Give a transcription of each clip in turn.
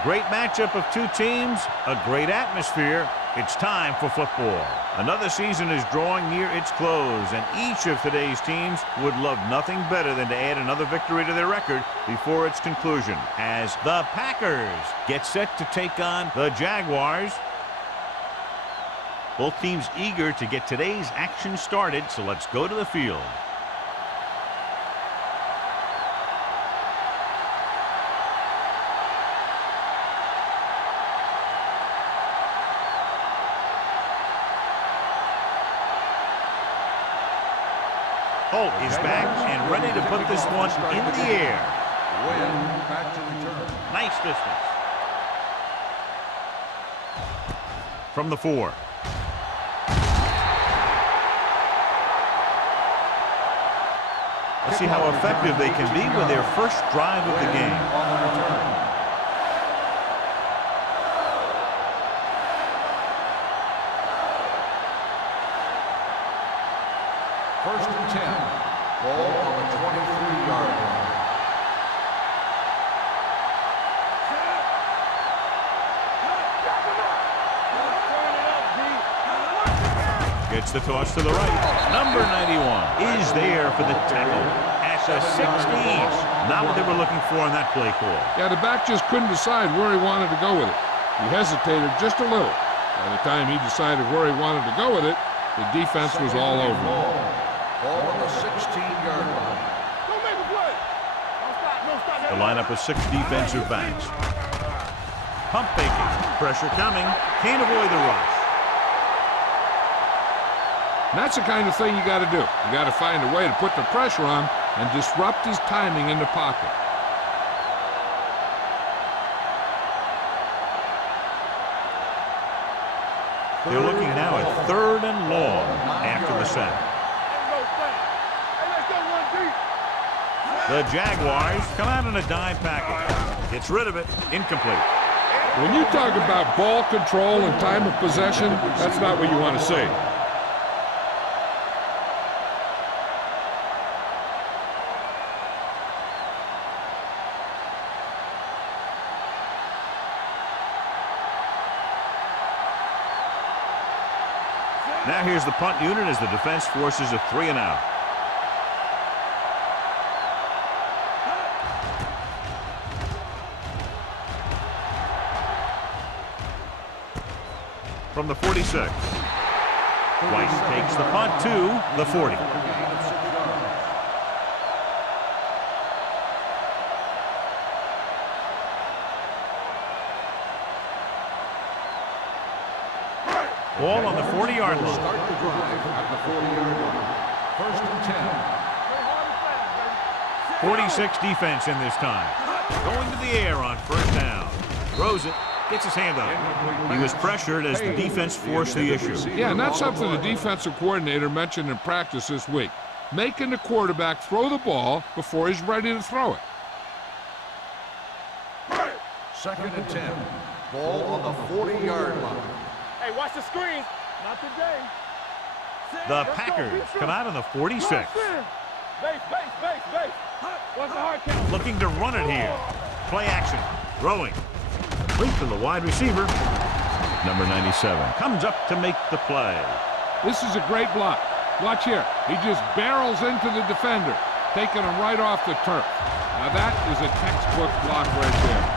A great matchup of two teams, a great atmosphere. It's time for football. Another season is drawing near its close, and each of today's teams would love nothing better than to add another victory to their record before its conclusion, as the Packers get set to take on the Jaguars. Both teams eager to get today's action started, so let's go to the field. Holt is back and ready to put this one in the air. Back to return. Nice distance. From the 4. Let's see how effective they can be with their first drive of the game. First and 10. Ball on the 23-yard line. Gets the toss to the right. Number 91 is there for the tackle at the 16. Not what they were looking for on that play call. Yeah, the back just couldn't decide where he wanted to go with it. He hesitated just a little. By the time he decided where he wanted to go with it, the defense was all over him. Ball on the 16-yard line. Don't make a play. Don't stop. The lineup of 6 defensive backs. Pump faking. Pressure coming. Can't avoid the rush. And that's the kind of thing you got to do. You got to find a way to put the pressure on and disrupt his timing in the pocket. They're looking now at 3rd and long after the sack. The Jaguars come out in a dime package. Gets rid of it. Incomplete. When you talk about ball control and time of possession, that's not what you want to see. Now here's the punt unit as the defense forces a 3 and out. From the 46. White takes the punt to the 40. Ball on the 40-yard line. Start the drive at the 40-yard line. First and 10. 46 defense in this time. Going to the air on first down. Throws it. Gets his hand up. He was pressured as the defense forced the issue. Yeah, and that's something the defensive coordinator mentioned in practice this week. Making the quarterback throw the ball before he's ready to throw it. Second and 10. Ball on the 40-yard line. Hey, watch the screen. Not today. The Packers come out on the 46. Base. What's the hard count? Looking to run it here. Play action. Throwing. Complete to the wide receiver. Number 97 comes up to make the play. This is a great block. Watch here. He just barrels into the defender, taking him right off the turf. Now that is a textbook block right there.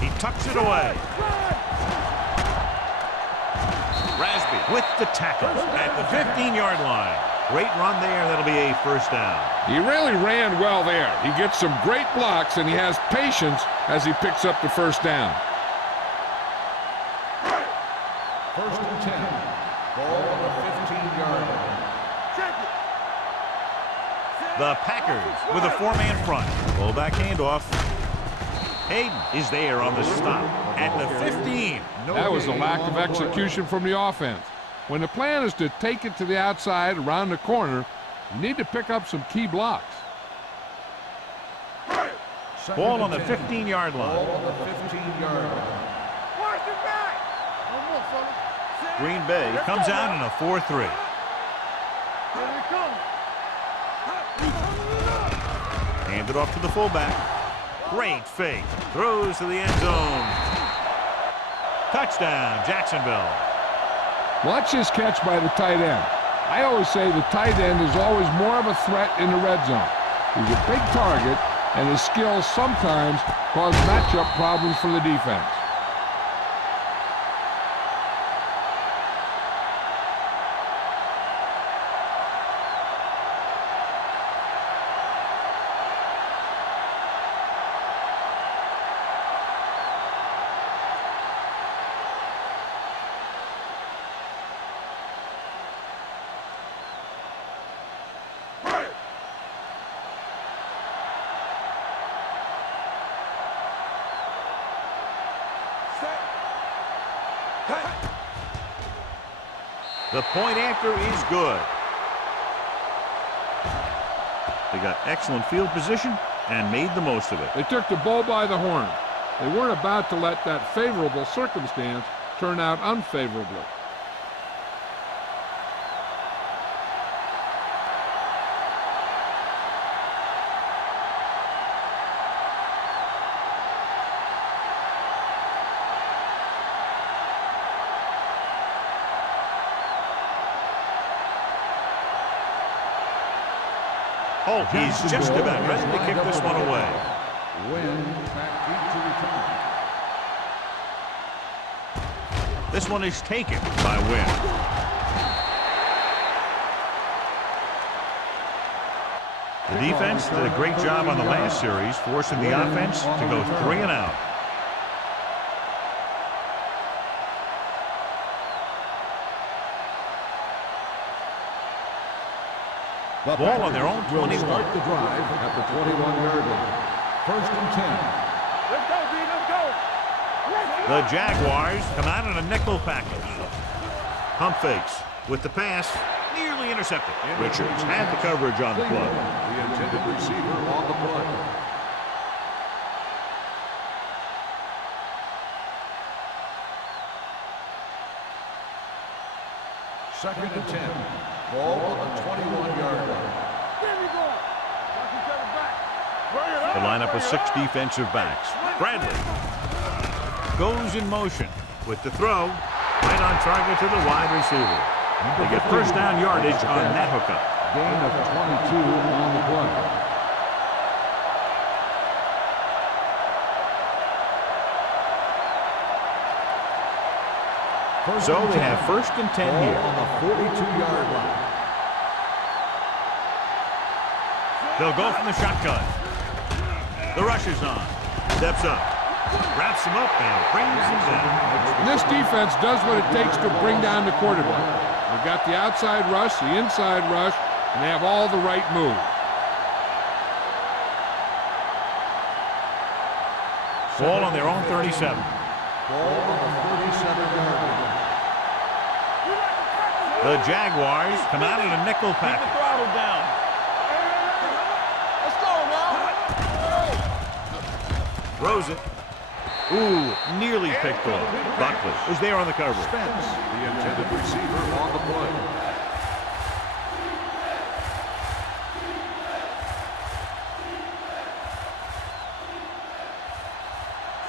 He tucks it away. Rasby with the tackle at the 15-yard line. Great run there. That'll be a first down. He really ran well there. He gets some great blocks, and he has patience as he picks up the first down. First and 10. Ball on the 15-yard line. The Packers with a 4-man front. Fullback handoff. Hayden is there on the stop at the 15. That was a lack of execution from the offense. When the plan is to take it to the outside around the corner, you need to pick up some key blocks. Ball on the 15-yard line. Ball on the 15-yard line. Watch your back. No more, fellas. Green Bay comes out in a 4-3. Here we come. Handed off to the fullback. Great fake. Throws to the end zone. Touchdown, Jacksonville. Watch this catch by the tight end. I always say the tight end is always more of a threat in the red zone. He's a big target, and his skills sometimes cause matchup problems for the defense. The point after is good. They got excellent field position and made the most of it. They took the bull by the horn. They weren't about to let that favorable circumstance turn out unfavorably. Oh, he's just about ready to kick this one away. Win back deep to return. This one is taken by Wynn. The defense did a great job on the last series, forcing the offense to go 3 and out. The Ball on their own will 21. start the drive at the 21-yard line. 1st and 10. Let's go, B. Let's go. The Jaguars come out in a nickel package. Pump fakes with the pass, nearly intercepted. Richards had the coverage on the play. The intended receiver on the play. Second and 10. Ball on the 21-yard line. There we go. Watch each other back. Bring it The up, lineup of bring it 6 up. defensive backs. Bradley goes in motion with the throw, right on target to the wide receiver. They get first down yardage on that hookup. Gain of 22 on the play. So they have first and 10 Ball here. on the 42-yard line. They'll go from the shotgun. The rush is on. Steps up. Wraps him up and brings him down. This defense does what it takes to bring down the quarterback. They've got the outside rush, the inside rush, and they have all the right moves. Ball on their own 37. Ball on the 37-yard line. The Jaguars come out in a nickel Keep the package. throttle down. Let's go now. Throws it. Ooh, nearly picked off. Buckley was there on the cover. Spence, the intended receiver on the play.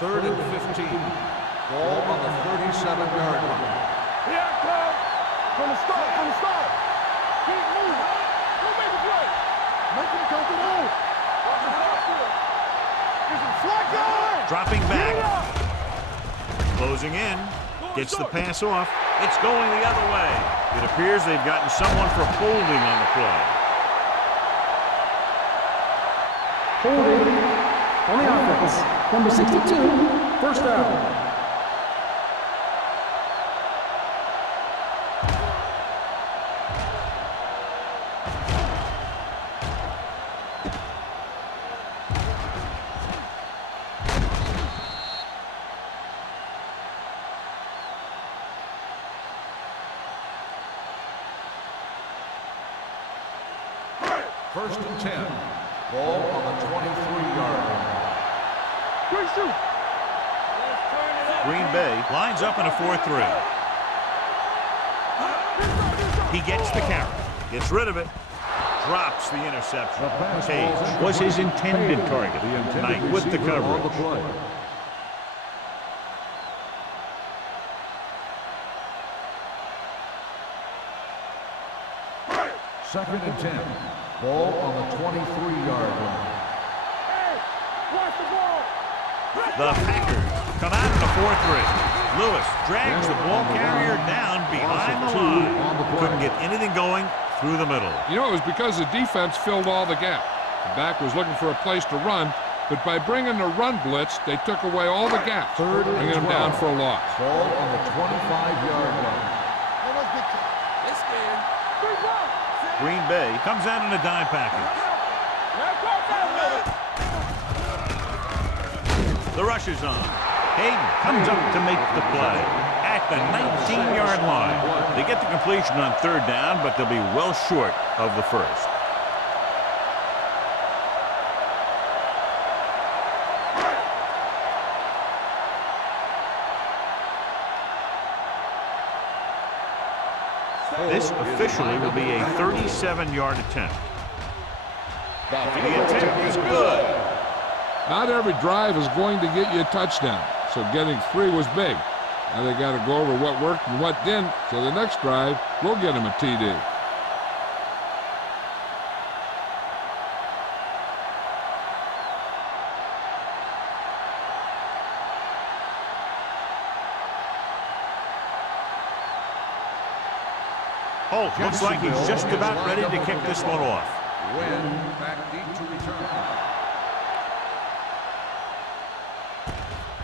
Third and 15. Ball on the 37-yard line. Here it comes. From the start, from the start. Keep moving. Go make a play. Make him come to the hole. Watch the stop field. Get some slack going. Dropping back. Get it up. Closing in. Gets the pass off. It's going the other way. It appears they've gotten someone for holding on the play. Holding on the offense. Number 62, first down. First and 10. Ball on the 23-yard line. Great shoot. Green Bay lines up in a 4-3. He gets the carry. Gets rid of it. Drops the interception. Page was his intended target. Knight with the coverage. Second and 10. Ball on the 23-yard line. Hey, watch the ball. The Packers come out in a 4-3. Lewis drags the ball carrier down behind the line. Couldn't get anything going through the middle. You know, it was because the defense filled all the gaps. The back was looking for a place to run, but by bringing the run blitz, they took away all the gaps, bringing them down for a loss. Ball on the 25-yard line. This game. Big ball. Green Bay comes out in a dime package. The rush is on. Hayden comes up to make the play at the 19-yard line. They get the completion on third down, but they'll be well short of the first. This officially will be a 37-yard attempt. The attempt is good. Not every drive is going to get you a touchdown, so getting 3 was big. Now they got to go over what worked and what didn't, so the next drive will get them a TD. Holt looks like he's just about ready to kick this one off. Win back deep to return.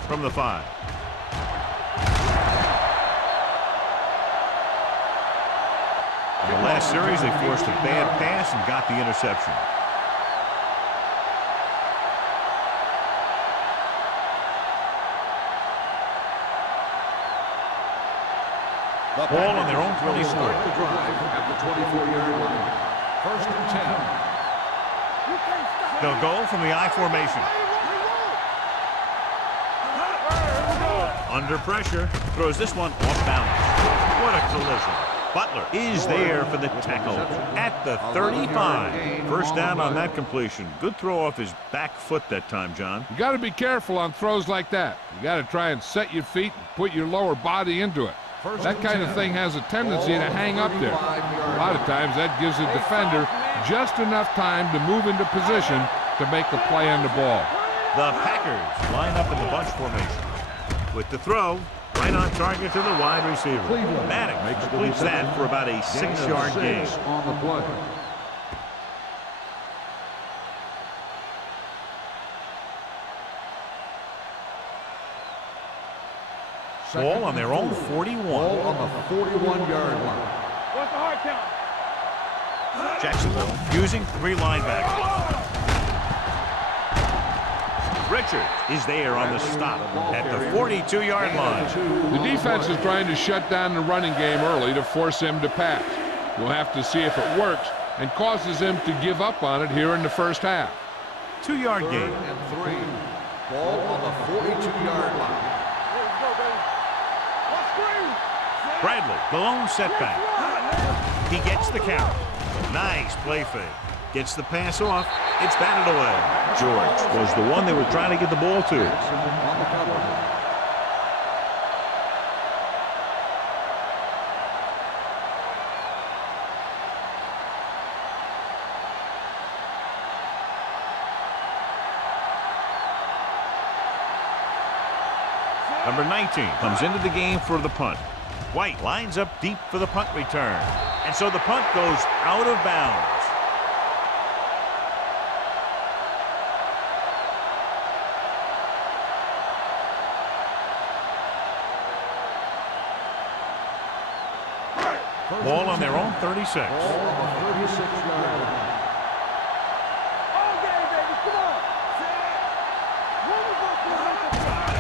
From the 5. In the last series, they forced a bad pass and got the interception. Ball on their own 24. Start the drive at the 24-yard line. First and 10. They'll go from the I formation. Under pressure, throws this one off balance. What a collision. Butler is there for the tackle at the 35. First down on that completion. Good throw off his back foot that time, John. You got to be careful on throws like that. You got to try and set your feet and put your lower body into it. That kind of thing has a tendency to hang up there. A lot of times that gives the defender just enough time to move into position to make a play on the ball. The Packers line up in the bunch formation. With the throw, right on target to the wide receiver. Maddox completes that for about a 6-yard gain. On the play. Ball on their own 41. Ball on the 41-yard line. What's the hard count? Jacksonville using 3 linebackers. Richard is there on the stop at the 42-yard line. The defense is trying to shut down the running game early to force him to pass. We'll have to see if it works and causes him to give up on it here in the first half. 2-yard gain. Third and 3. Ball on the 42-yard line. Bradley, the lone setback. He gets the count. Nice play fake. Gets the pass off. It's batted away. George was the one they were trying to get the ball to. On the cover. Number 19 comes into the game for the punt. White lines up deep for the punt return. And so the punt goes out of bounds. Ball on their own 36. Ball on the 36-yard line.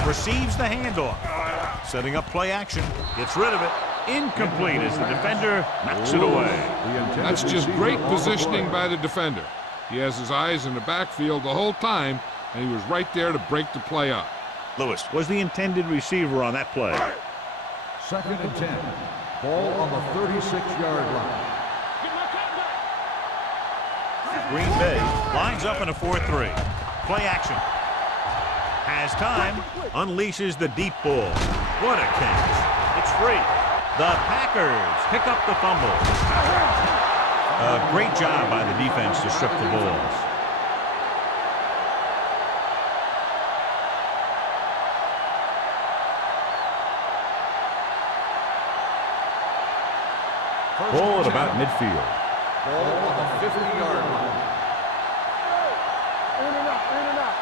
Receives the handoff. Setting up play action. Gets rid of it. Incomplete as the defender knocks it away. That's just great positioning by the defender. He has his eyes in the backfield the whole time and he was right there to break the play up. Lewis was the intended receiver on that play. 2nd and 10. Ball on the 36-yard line. Green Bay lines up in a 4-3. Play action. Has time. Unleashes the deep ball. What a catch. It's free. The Packers pick up the fumble. A great job by the defense to strip the balls. Ball at about midfield. Ball on the 50-yard line. In and out, in and out.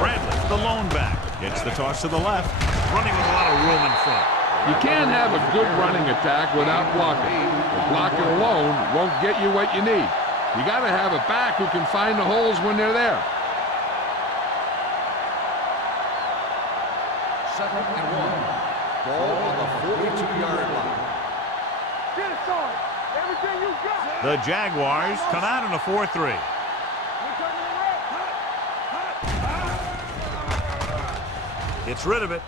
Bradley, the lone back, gets the toss to the left, running with a lot of room in front. You can't have a good running attack without blocking. The blocking alone won't get you what you need. You got to have a back who can find the holes when they're there. 2nd and 1. Ball on the 42-yard line. Get it, son. Everything you got. The Jaguars come out in a 4-3. We're turning it red. Gets rid of it.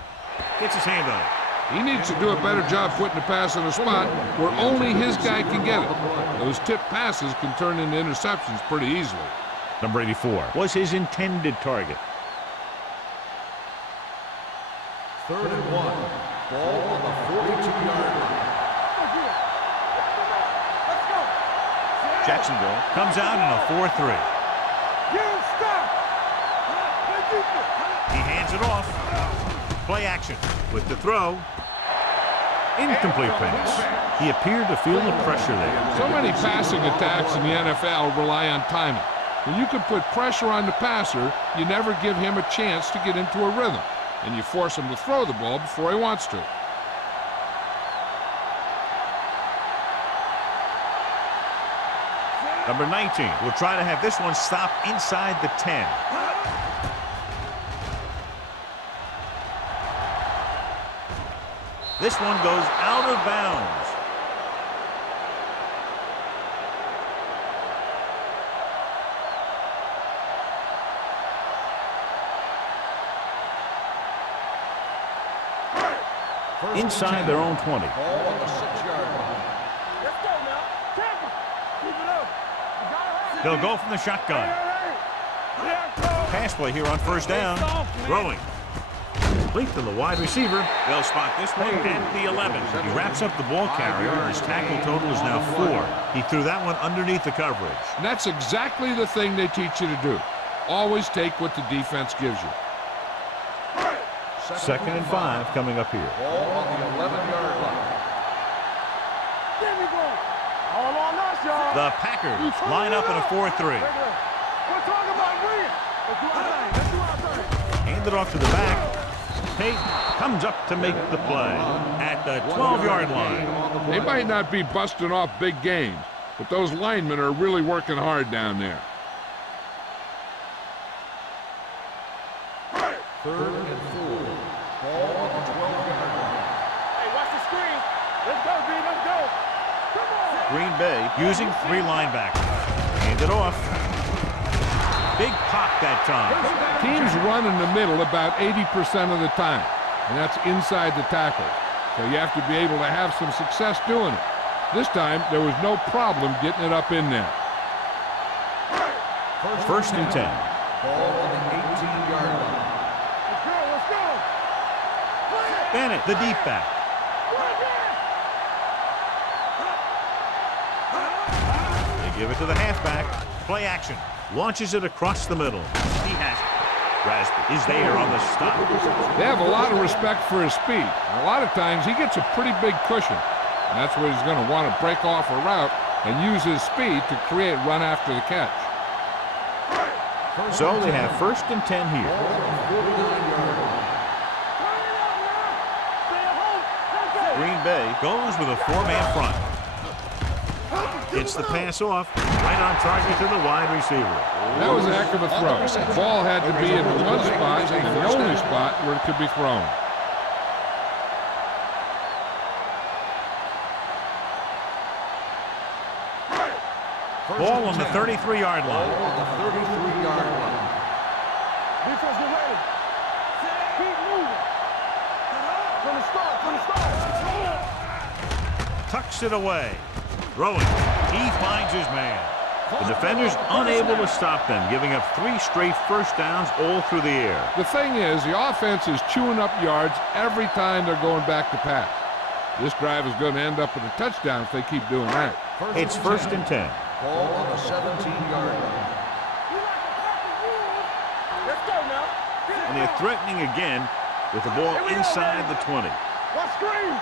Gets his hand on it. He needs to do a better job putting the pass in a spot where only his guy can get it. Those tip passes can turn into interceptions pretty easily. Number 84 was his intended target. 3rd and 1. Ball on the 42-yard line. Let's go. Jacksonville comes out in a 4-3. Get him stopped. Play defense. He hands it off. Play action with the throw. Incomplete pass. He appeared to feel the pressure there. So many passing attacks in the NFL rely on timing. When you can put pressure on the passer, you never give him a chance to get into a rhythm, and you force him to throw the ball before he wants to. Number 19 will try to have this one stop inside the 10. This one goes out of bounds. Inside their own 20. Ball on the 6-yard line. Let's go now. Tackle. Keep it up. You gotta have They'll go from the shotgun. Pass play here on first down. Throwing. Complete to the wide receiver. They'll spot this one at the 11. He wraps up the ball carrier, and his tackle total is now 4. He threw that one underneath the coverage. And that's exactly the thing they teach you to do. Always take what the defense gives you. 2nd and 5 coming up here. Ball on the 11-yard line. There we go. All on us, y'all. The Packers line up in a 4-3. We're talking about winning. Let's do our thing. Let's do our thing. Hand it off to the back. Tate comes up to make the play at the 12-yard line. They might not be busting off big games, but those linemen are really working hard down there. 3rd and 4. Ball on the 12-yard line. Hey, watch the screen. Let's go, B. Let's go. Come on. Green Bay using 3 linebackers. Hand it off. Big pop that time. Teams run in the middle about 80% of the time, and that's inside the tackle. So you have to be able to have some success doing it. This time, there was no problem getting it up in there. First and 10. Ball on the 18-yard line. Let's go. Let's go. Play it. Bennett, the deep back. They give it to the halfback. Play action. Launches it across the middle. He has it. Rasby is there on the stop. They have a lot of respect for his speed. And a lot of times, he gets a pretty big cushion. And that's where he's going to want to break off a route and use his speed to create run after the catch. So they have first and 10 here. Green Bay goes with a 4-man front. Gets the pass off, right on target to the wide receiver. That was a heck of a throw. The ball had to be in the one spot and the only spot where it could be thrown. Ball on the 33-yard line. Ball on the 33-yard line. Defense, get ready. Keep moving. From the start. Tucks it away. Throwing. He finds his man. The defender's unable to stop them, giving up 3 straight first downs all through the air. The thing is, the offense is chewing up yards every time they're going back to pass. This drive is going to end up with a touchdown if they keep doing that. It's first and 10. Ball on the 17-yard line. Let's go now. And they're threatening again with the ball inside the 20. Watch screen.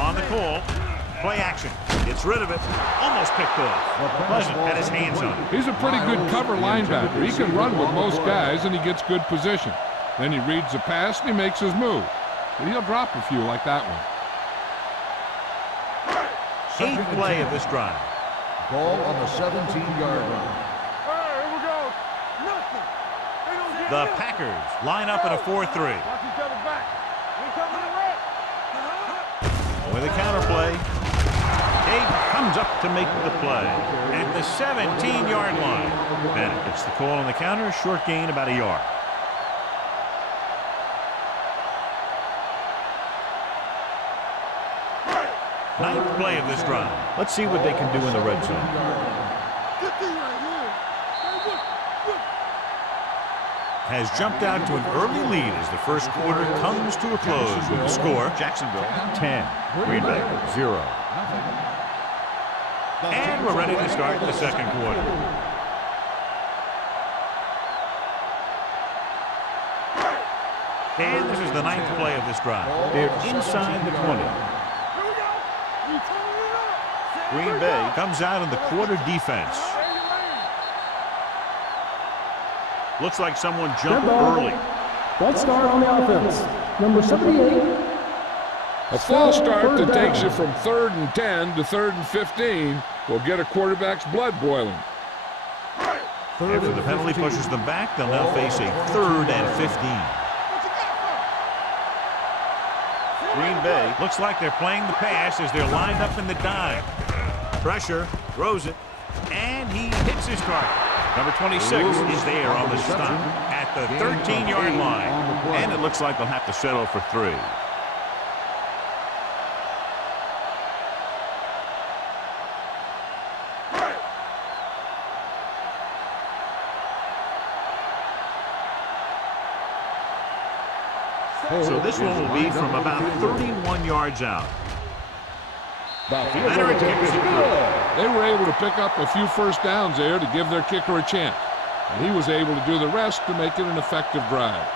On the call, play action. Gets rid of it. Almost picked off. Pleasant had his hands on it. He's a pretty good cover linebacker. He can run with most guys, and he gets good position. Then he reads the pass, and he makes his move. But he'll drop a few like that one. 8th play of this drive. Ball on the 17-yard line. All right, here we go. Nothing. They don't get The it. Packers line up in a 4-3. Watch each other back. We coming to wreck. With a counter play, Dave comes up to make the play at the 17-yard line. Bennett gets the call on the counter, short gain about a yard. Ninth play of this drive. Let's see what they can do in the red zone. Good thing right here. Hey, look. Has jumped out to an early lead as the first quarter comes to a close with the score. Jacksonville 10, Green Bay 0. And we're ready to start the second quarter. And this is the 9th play of this drive. They're inside the 20. Green Bay comes out in the quarter defense. Looks like someone jumped early. False start on the offense. Number 78. A false start that takes you from 3rd and 10 to 3rd and 15 will get a quarterback's blood boiling. After the penalty pushes them back, they'll now face a 3rd and 15. Green Bay looks like they're playing the pass as they're lined up in the dime. Pressure, throws it, and he hits his target. Number 26 is there on the stop at the 13-yard line. And it looks like they'll have to settle for 3. So this one will be from about 31 yards out. Leonard kicks it good. They were able to pick up a few first downs there to give their kicker a chance. And he was able to do the rest to make it an effective drive.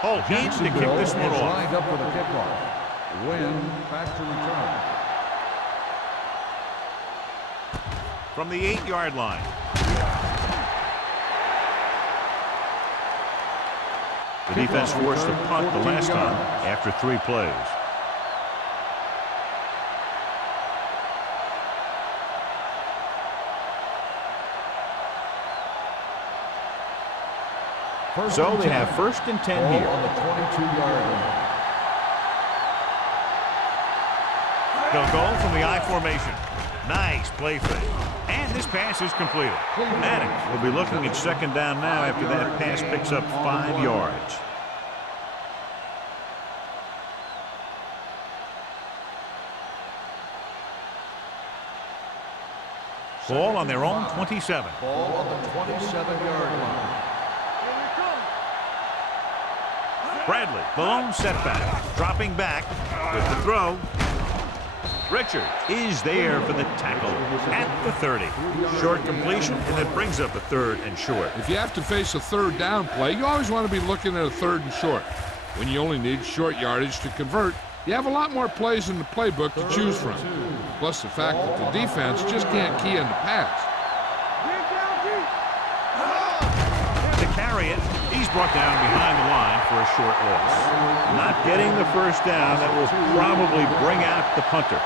Holt needs to kick this one off. Lined up for the kickoff. Win back to return. From the 8-yard line. The defense forced a punt the last time after 3 plays. So they have first and 10 Ball here. on the 22-yard line. They'll go from the I formation. Nice play fake. And this pass is completed. Maddox will be looking at second down now after that pass picks up 5 yards. Ball on their own 27. Ball on the 27-yard line. Bradley, the lone setback, dropping back with the throw. Richard is there for the tackle at the 30. Short completion, and it brings up a 3rd and short. If you have to face a 3rd down play, you always want to be looking at a 3rd and short. When you only need short yardage to convert, you have a lot more plays in the playbook to choose from. Plus the fact that the defense just can't key in the pass. To carry it, he's brought down behind the line for a short loss. Not getting the first down, that will probably bring out the punter.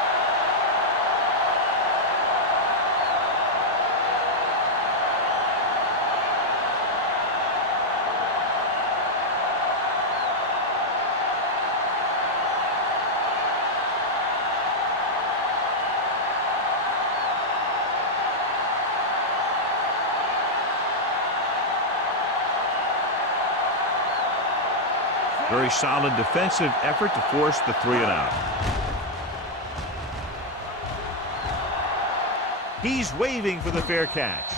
Very solid defensive effort to force the 3 and out. He's waving for the fair catch.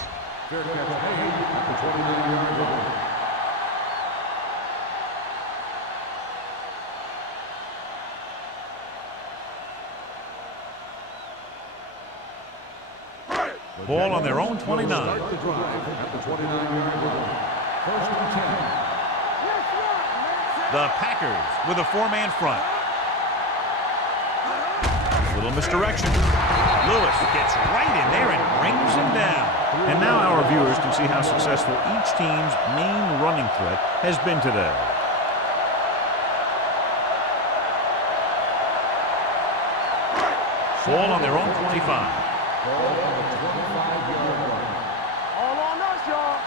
Fair catch made at the 29-yard line. Ball on their own 29. Start the drive at the 29-yard line. First and 10. The Packers with a 4-man front. Little misdirection. Lewis gets right in there and brings him down. And now our viewers can see how successful each team's main running threat has been today. Ball on their own 25. Ball on the 25-yard line. All on us, y'all.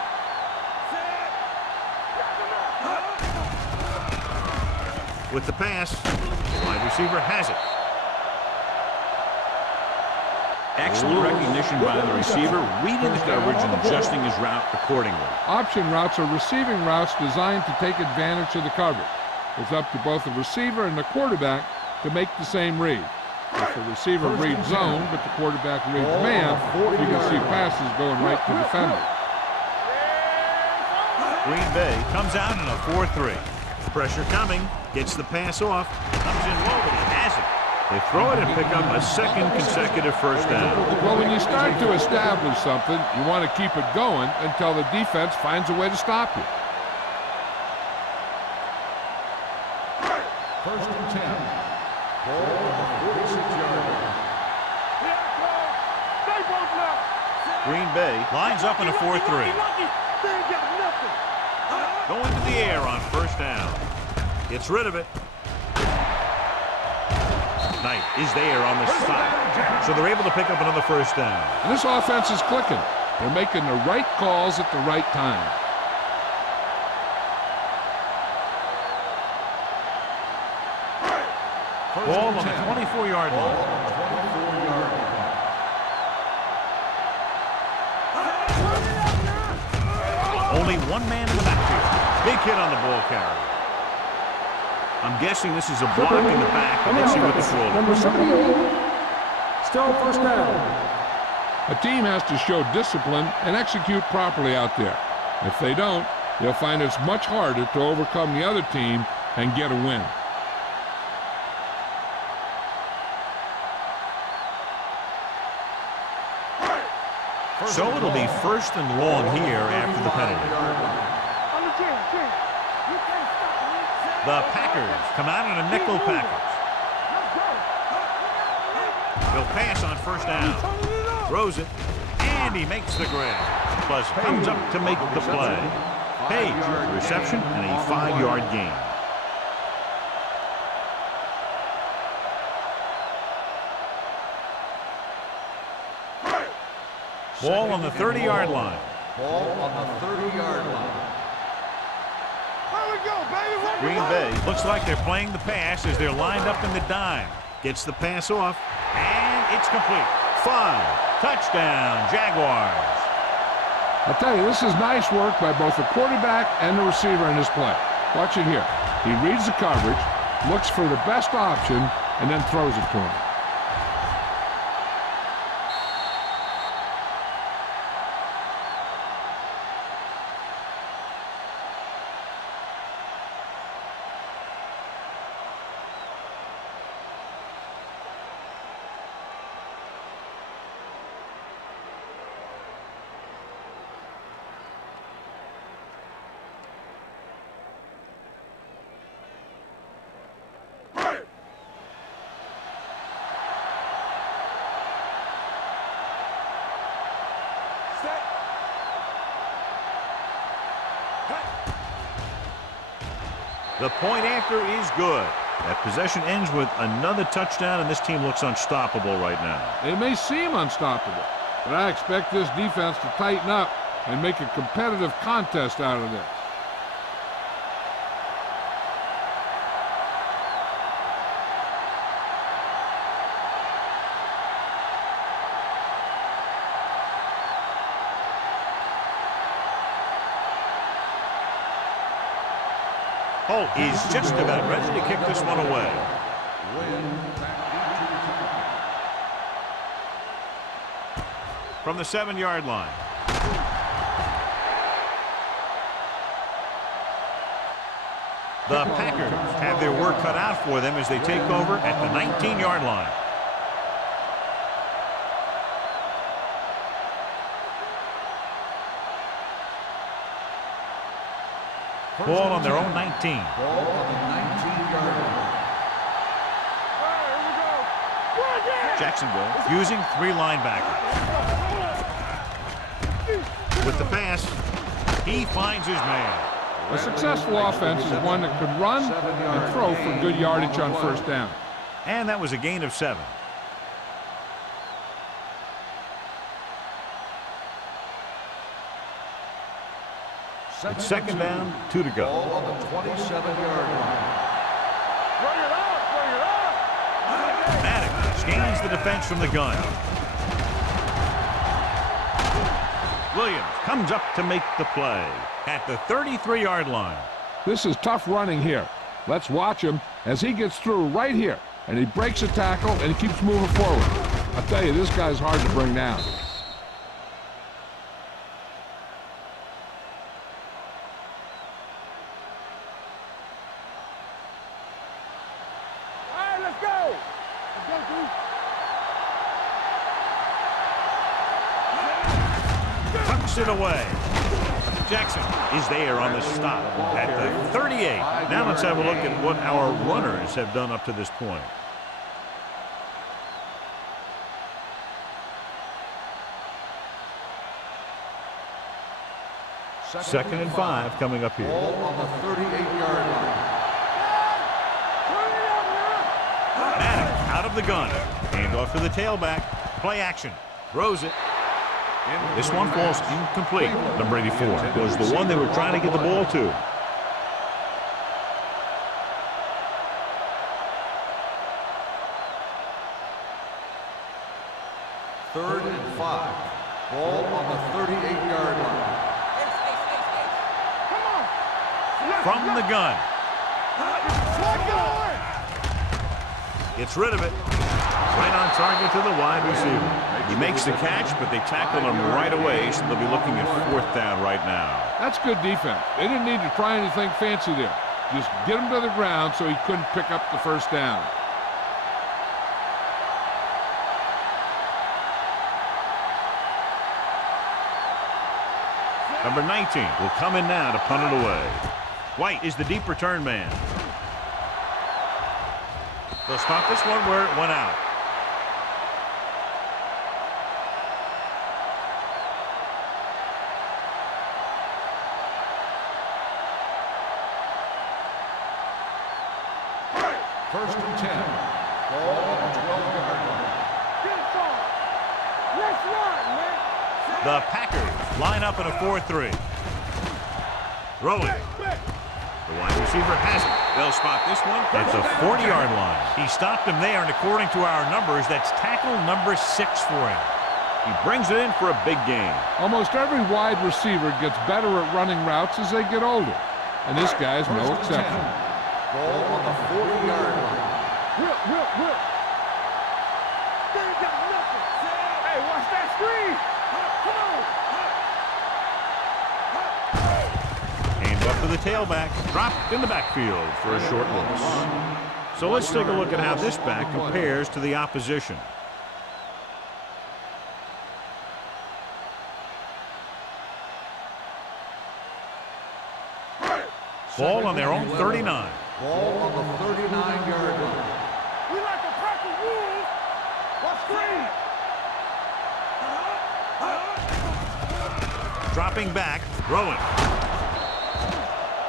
With the pass, wide receiver has it. Excellent recognition by the receiver, reading the coverage and adjusting his route accordingly. Option routes are receiving routes designed to take advantage of the coverage. It's up to both the receiver and the quarterback to make the same read. If the receiver reads zone, but the quarterback reads man, you can see passes going right to defenders. Green Bay comes out in a 4-3. Pressure coming, gets the pass off, comes in low, but he has it. They throw it and pick up a second consecutive first down. Well, when you start to establish something, you want to keep it going until the defense finds a way to stop you. First and 10. Ball on the 46-yard line. Green Bay lines up in a 4-3. Going to the air on first down. Gets rid of it. Knight is there on the stop. So they're able to pick up another first down. And this offense is clicking. They're making the right calls at the right time. Ball on the 24-yard line. Only one man in the backfield. Big hit on the ball carrier. I'm guessing this is a block in the back, but let's see what the call is. Number 78, still first down. A team has to show discipline and execute properly out there. If they don't, they'll find it's much harder to overcome the other team and get a win. So it'll be first and long here after the penalty. The Packers come out in a nickel package. He'll pass on first down. Throws it, and he makes the grab. Plus comes up to make the play. Page, reception, and a 5-yard gain. Ball on the 30-yard line. Ball on the 30-yard line. Green Bay looks like they're playing the pass as they're lined up in the dime. Gets the pass off, and it's complete. 5, touchdown, Jaguars. I'll tell you, this is nice work by both the quarterback and the receiver in this play. Watch it here. He reads the coverage, looks for the best option, and then throws it to him. The point after is good. That possession ends with another touchdown, and this team looks unstoppable right now. It may seem unstoppable, but I expect this defense to tighten up and make a competitive contest out of this. Holt is just about ready to kick this one away. From the 7-yard line. The Packers have their work cut out for them as they take over at the 19-yard line. Ball on their own 19. Ball on the 19-yard line. Jacksonville using 3 linebackers. With the pass, he finds his man. A successful offense is one that could run and throw for good yardage on first down. And that was a gain of 7. It's second down, 2 to go. Ball on the 27-yard line. Maddox scans the defense from the gun. Williams comes up to make the play at the 33-yard line. This is tough running here. Let's watch him as he gets through right here. And he breaks a tackle and he keeps moving forward. I'll tell you, this guy's hard to bring down. Tucks it away. Jackson is there on the stop at the 38. Now let's have a look at what our runners have done up to this point. Second and 5 coming up here. Ball on the 38-yard line. Maddox out of the gun. Hand off to the tailback. Play action. Throws it. This one falls incomplete. Number 84 was the one they were trying to get the ball to. Third and 5. Ball on the 38-yard line. From the gun. Gets rid of it. Right on target to the wide receiver. He makes the catch, but they tackle him right away, so they'll be looking at 4th down right now. That's good defense. They didn't need to try anything fancy there. Just get him to the ground so he couldn't pick up the first down. Number 19 will come in now to punt it away. White is the deep return man. They'll stop this one where it went out. First and 10. Ball on the 12-yard line. The Packers line up in a 4-3. Throwing. The wide receiver has it. They'll spot this one at the 40-yard line. He stopped him there, and according to our numbers, that's tackle number 6 for him. He brings it in for a big gain. Almost every wide receiver gets better at running routes as they get older. And this guy's no exception. Ball on the 40-yard line. Whip. They ain't got nothing. Hey, watch that screen. Come on. Hand off to the tailback. Dropped in the backfield for a short loss. So let's take a look at how this back compares to the opposition. Ball on their own 39. Ball on the 39-yard line. We like to practice rules. Watch screen. Dropping back, throwing.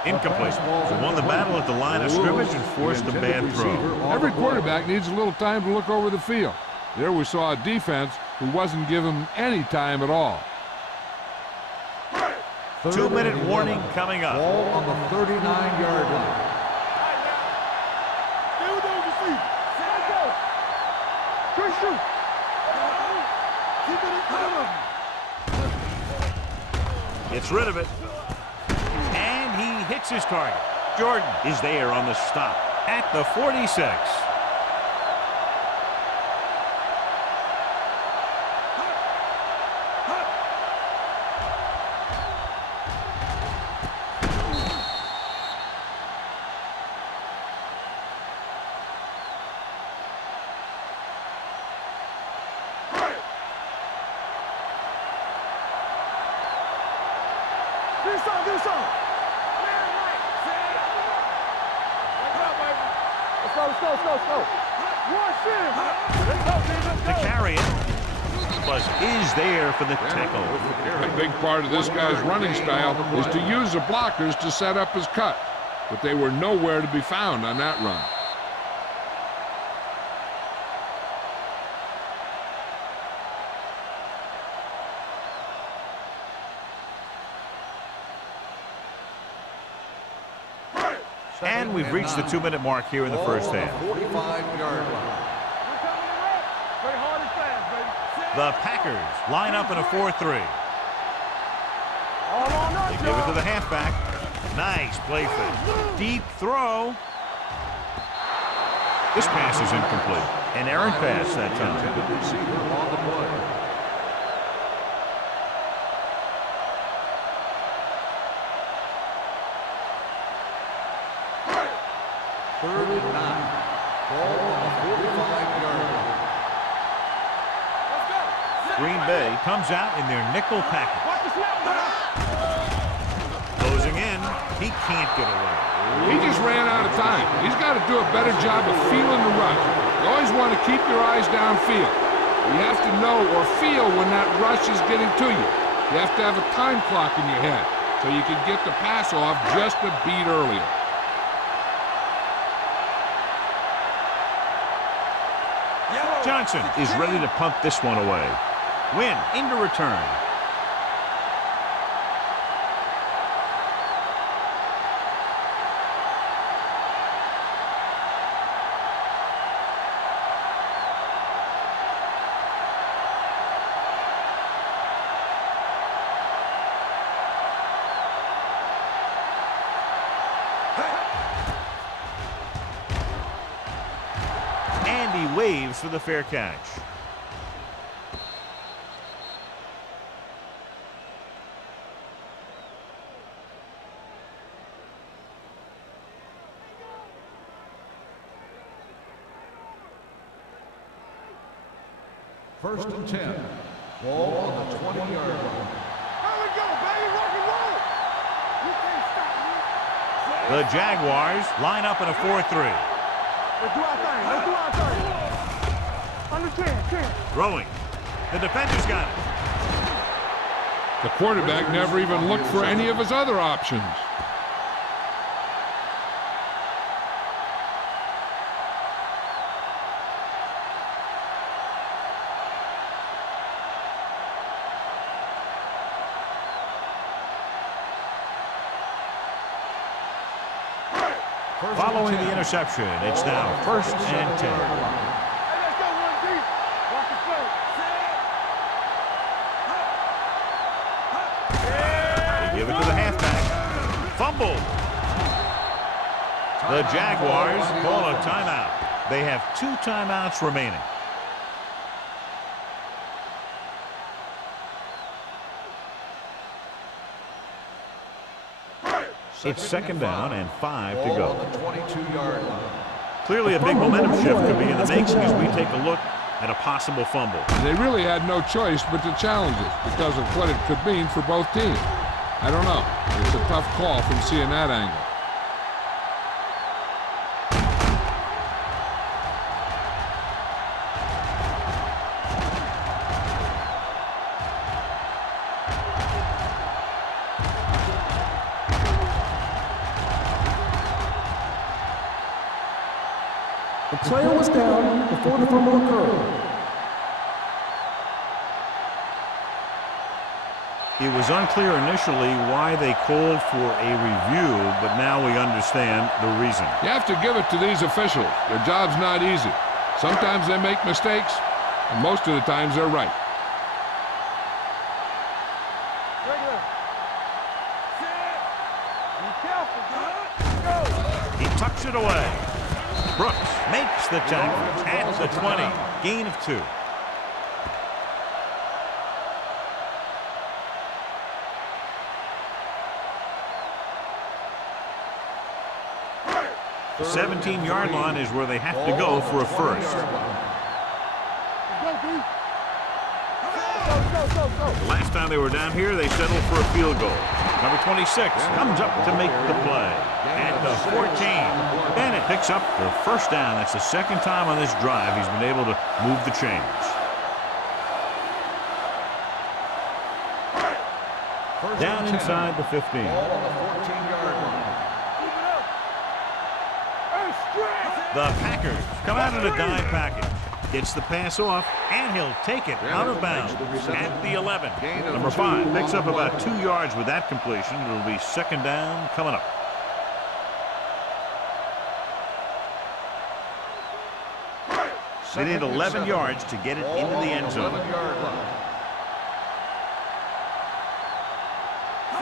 Incomplete. They won the battle at the line of scrimmage and forced a bad throw. Every quarterback needs a little time to look over the field. There we saw a defense who wasn't given any time at all. 2-minute warning coming up. Ball on the 39-yard line. Stay with those receivers. Let's go. Good shoot. Keep it in front of him. Gets rid of it. And he hits his target. Jordan is there on the stop at the 46. Let's go. To carry it. Buzz is there for the tackle. A big part of this guy's running style is to use the blockers to set up his cut, but they were nowhere to be found on that run. And we've reached the 2-minute mark here in the first half. 45-yard line. The Packers line up in a 4-3. They give it to the halfback. Nice play fake. Deep throw. This pass is incomplete. An errant pass that time. Receiver on the play. Third and 9. Ball on the 45-yard line. Green Bay comes out in their nickel package. Closing in. He can't get away. He just ran out of time. He's got to do a better job of feeling the rush. You always want to keep your eyes downfield. You have to know or feel when that rush is getting to you. You have to have a time clock in your head so you can get the pass off just a beat earlier. Johnson is ready to punt this one away. Win into return. And he waves for the fair catch. First and 10. Ball on the 20-yard line. There we go, baby. Rock and roll. You can't stop me. The Jaguars line up in a 4-3. Let's do our thing. Under 10. Throwing. The defender's got it. The quarterback never even looked for any of his other options. Following the interception, it's now 1st and 10. Hey, let's go one deep. Watch the play. They give it to the halfback. Fumble. The Jaguars call a timeout. They have 2 timeouts remaining. It's 2nd down and 5 to go. Ball on the 22-yard line. Clearly a big momentum shift could be in the making as we take a look at a possible fumble. They really had no choice but to challenge it because of what it could mean for both teams. I don't know. It's a tough call from seeing that angle. The player was down before the fumble occurred. It was unclear initially why they called for a review, but now we understand the reason. You have to give it to these officials. Their job's not easy. Sometimes they make mistakes, and most of the times they're right. Regular. Be careful. Go. away. Brooks makes the tackle at the 20. Gain of 2. The 17-yard line is where they have to go for a first. The last time they were down here, they settled for a field goal. Number 26 comes up to make the play. At the 14, Bennett picks up the first down. That's the second time on this drive he's been able to move the chains. Down inside the 15. The Packers come out in a dime package. Gets the pass off, and he'll take it out of bounds at the 11. Number 5 picks up about 2 yards with that completion. It'll be second down coming up. They need 11 yards to get it into the end zone.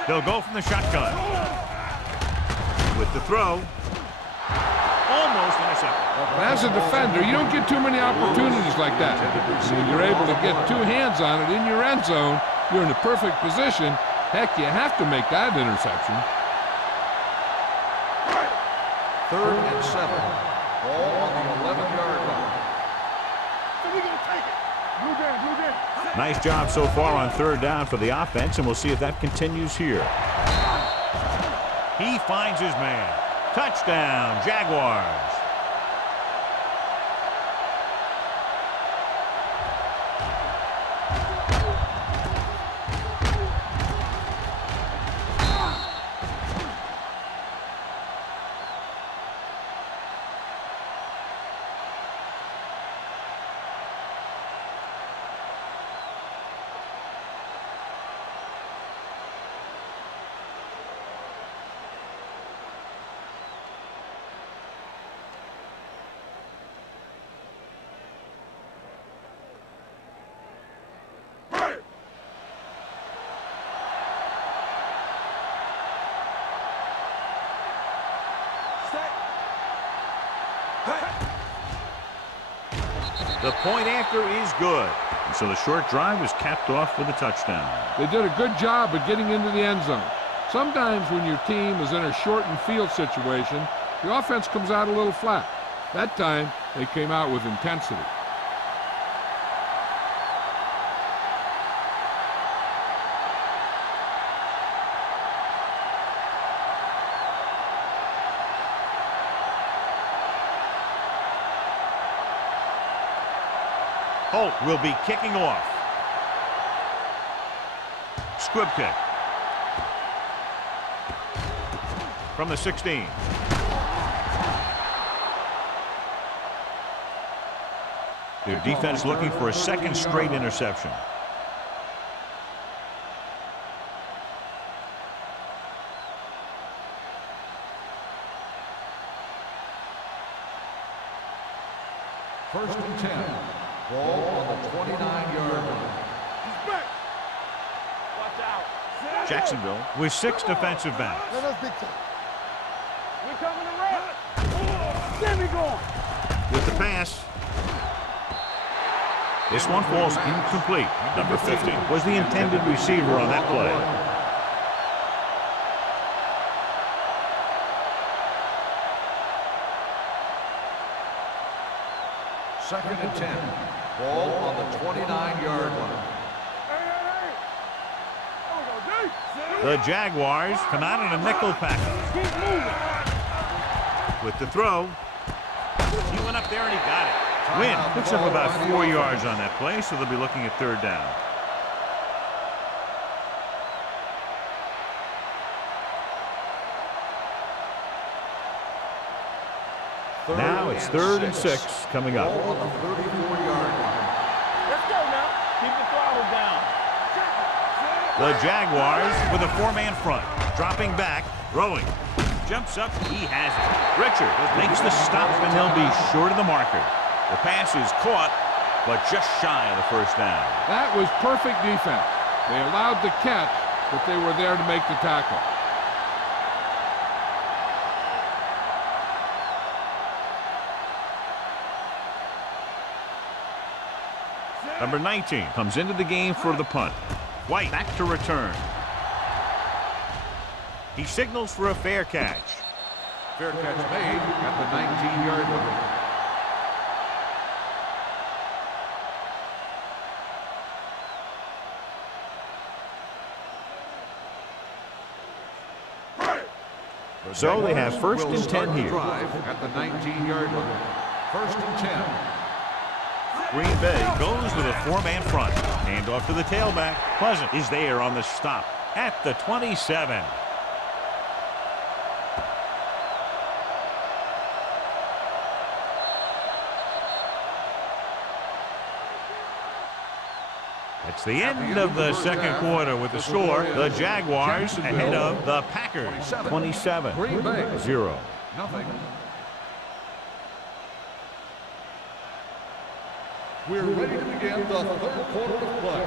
They'll go from the shotgun. With the throw. Almost intercepted. As a defender, you don't get too many opportunities like that. When you're able to get 2 hands on it in your end zone, you're in the perfect position. Heck, you have to make that interception. 3rd and 7. Ball on the 11-yard line. We're going to take it. Blue down. Nice job so far on 3rd down for the offense, and we'll see if that continues here. He finds his man. Touchdown, Jaguars. The point after is good. And so the short drive is capped off with a touchdown. They did a good job of getting into the end zone. Sometimes when your team is in a shortened field situation, the offense comes out a little flat. That time, they came out with intensity. Holt will be kicking off. Squib kick. From the 16. Their defense looking for a second straight interception. First and 10. Ball on the 29-yard line. He's back. Watch out. Jacksonville with 6 defensive backs. That's big time. We're coming around. There we go. With the pass. This one falls incomplete. Number 50 was the intended receiver on that play. Second and 10. Ball on the 29-yard line. Hey. The Jaguars come out in a nickel package. Keep moving. With the throw. He went up there and he got it. Wynn picks up about 4 yards on that play, so they'll be looking at 3rd down. Now it's 3rd and 6 coming up. Ball on the 34-yard line. Let's go now. Keep the throttle down. The Jaguars with a 4-man front. Dropping back, throwing. Jumps up, he has it. Richard makes the stop, and they'll be short of the marker. The pass is caught, but just shy of the first down. That was perfect defense. They allowed the catch, but they were there to make the tackle. Number 19 comes into the game for the punt. White back to return. He signals for a fair catch. Fair catch made at the 19-yard line. So they have first and 10 here. Drive at the 19-yard line. First and 10. Green Bay goes with a four-man front. Hand off to the tailback. Pleasant is there on the stop at the 27. It's the end of the second quarter with the score. The Jaguars ahead of the Packers. 27-0. Nothing. We're ready to begin the third quarter of play.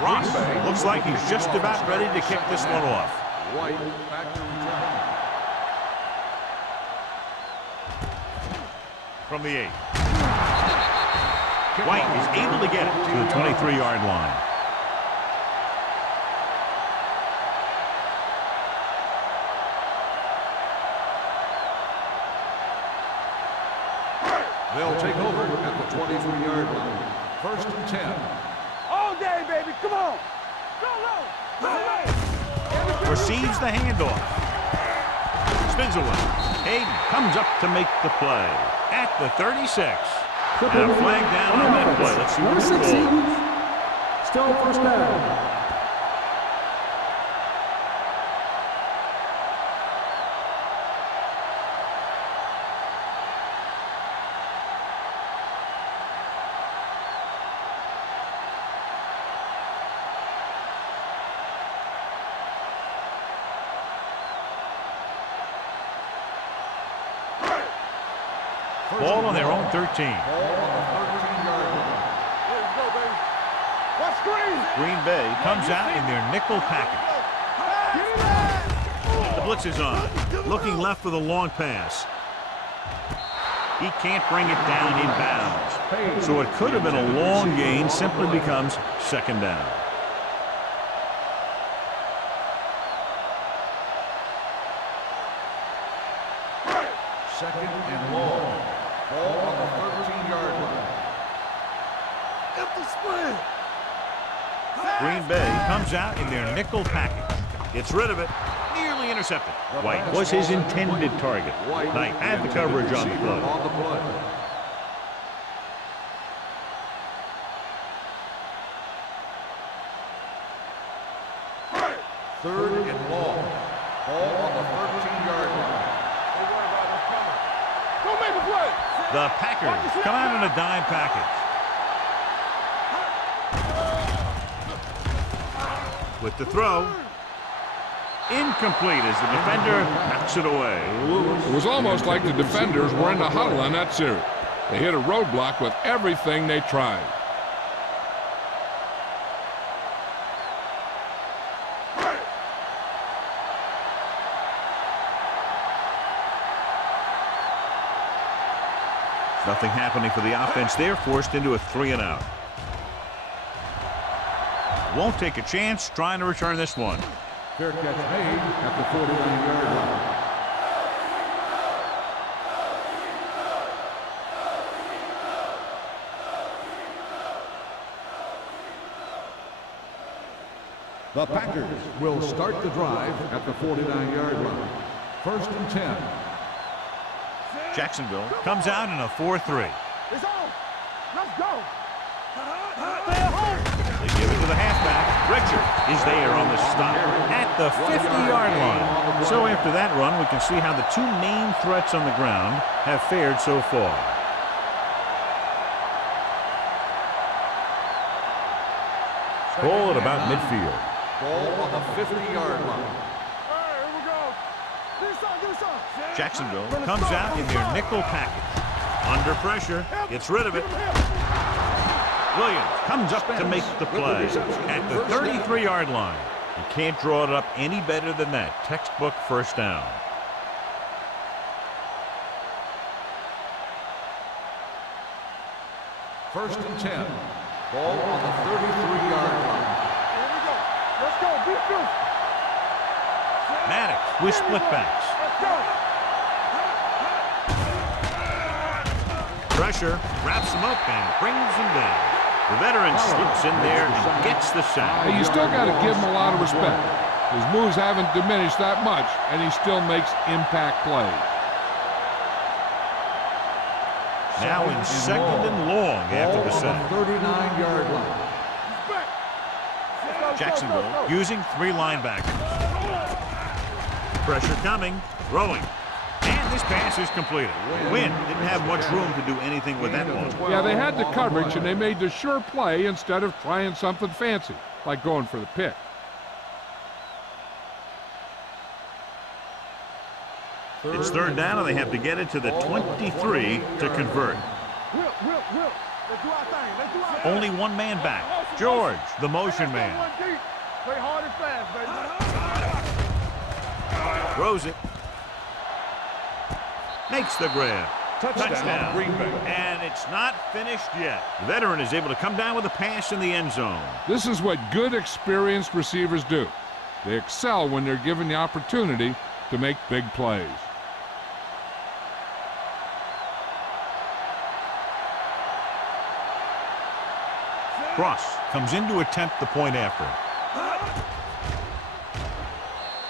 Ross looks like he's just about ready to kick this one off. White back to return. From the 8. White is able to get it to the 23-yard line. They'll take over at the 23-yard line. First and 10. All day, baby. Come on. Go low. Receives the handoff. Spins away. Hayden comes up to make the play at the 36. And a flag down on that play. Let's see what Number it's 16. called. Still first down. Ball on their own 13. Ball on the 13-yard line. Let's go, baby. What screen? Green Bay comes out in their nickel package. The blitz is on. Looking left for the long pass. He can't bring it down inbounds. So it could have been a long gain. Simply becomes second down. Second and long. Ball on the 13-yard line. Empty split. Green Bay comes out in their nickel package. Gets rid of it. Nearly intercepted. White was his intended target. Knight had the coverage on the play. On the play. Third and long. Ball on the 13-yard line. Don't make a play. The Packers come out in a dime package. With the throw. Incomplete as the defender knocks it away. It was almost like the defenders were in the huddle on that series. They hit a roadblock with everything they tried. Nothing happening for the offense. They're forced into a 3-and-out. Won't take a chance trying to return this one. Fair catch made at the 49-yard line. The Packers will start the drive at the 49-yard line. First and 10. Jacksonville comes out in a 4-3. It's on. Let's go. They give it to the halfback. Richard is there on the stop at the 50-yard line. So after that run, we can see how the two main threats on the ground have fared so far. Ball at about midfield. Ball on the 50-yard line. All right, here we go. Give us some. Jacksonville comes out in their nickel package. Under pressure, gets rid of it. Williams comes up to make the play at the 33-yard line. You can't draw it up any better than that. Textbook first down. First and 10. Ball on the 33-yard line. Here we go. Let's go. Defense. Maddox with split backs. Let's go. Pressure wraps him up and brings him down. The veteran slips in there and gets the sack. Hey, you still got to give him a lot of respect. His moves haven't diminished that much, and he still makes impact plays. Now in second and long after the sack. 39-yard line. Jacksonville using 3 linebackers. Pressure coming, throwing. And this pass is completed. Wynn didn't have much room to do anything with that one. Yeah, they had the coverage, and they made the sure play instead of trying something fancy, like going for the pick. It's third down, and they have to get it to the 23 to convert. Let's do our thing. Let's do our thing. Only one man back. George, the motion man. Play hard and fast, baby. Throws it. Makes the grab. Touchdown. Green Bay. And it's not finished yet. The veteran is able to come down with a pass in the end zone. This is what good, experienced receivers do. They excel when they're given the opportunity to make big plays. Cross comes in to attempt the point after.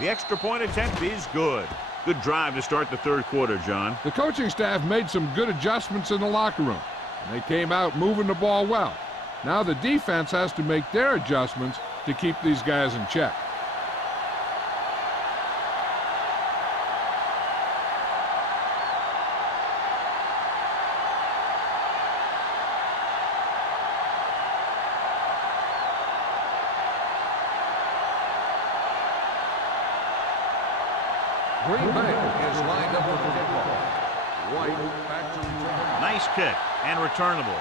The extra point attempt is good. Good drive to start the third quarter, John. The coaching staff made some good adjustments in the locker room, and they came out moving the ball well. Now the defense has to make their adjustments to keep these guys in check. Green Bay is lined up with the kickoff. White back to return. Nice kick and returnable.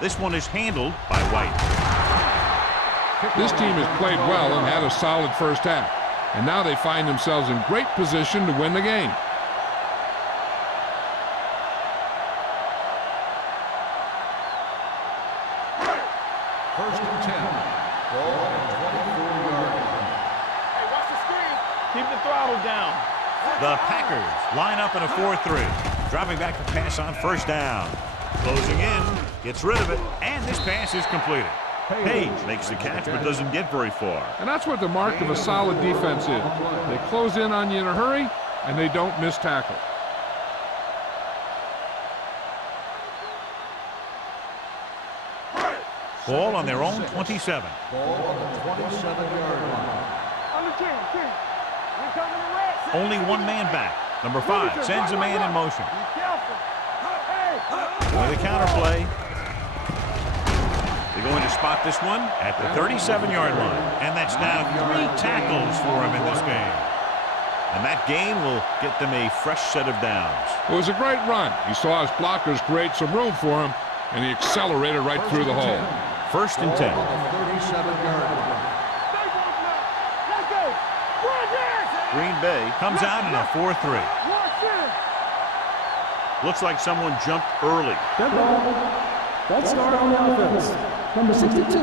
This one is handled by White. This team has played well and had a solid first half, and now they find themselves in great position to win the game. First and 10. Ball on the 24-yard line. Hey, watch the screen. Keep the throttle down. The Packers line up in a 4-3. Dropping back to pass on first down. Closing in, gets rid of it, and this pass is completed. Page makes the catch but doesn't get very far. And that's what the mark of a solid defense is. They close in on you in a hurry, and they don't miss tackle. Ball on their own 27. Ball on the 27-yard line. On the 10. We're coming to red. Only one man back. Number 5 sends a man in motion. Be careful. Hey. With a counterplay. They're going to spot this one at the 37-yard line. And that's now 3 tackles for him in this game. And that gain will get them a fresh set of downs. It was a great run. He saw his blockers create some room for him, and he accelerated right through the hole. First and 10. On the 37-yard line. Let's go. Green Bay comes out in a 4-3. Looks like someone jumped early. Dead ball. Ball start on the offense. Number 62.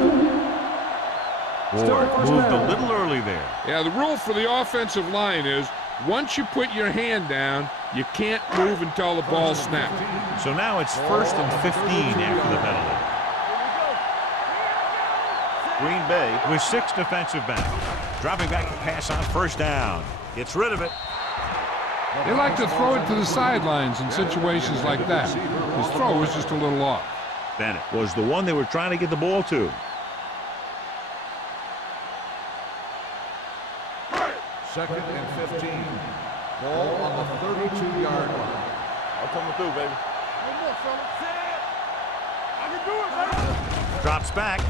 Ward moved a little early there. Yeah, the rule for the offensive line is once you put your hand down, you can't move until the ball snaps. So now it's first and 15 after the penalty. Green Bay with 6 defensive backs. Dropping back to pass on first down. Gets rid of it. They like to throw it to the sidelines in situations like that. His throw was just a little off. Bennett was the one they were trying to get the ball to. Second and 15. Ball on the 32-yard line. I'm coming through, baby. One more, fella. I can do it, baby. Drops back.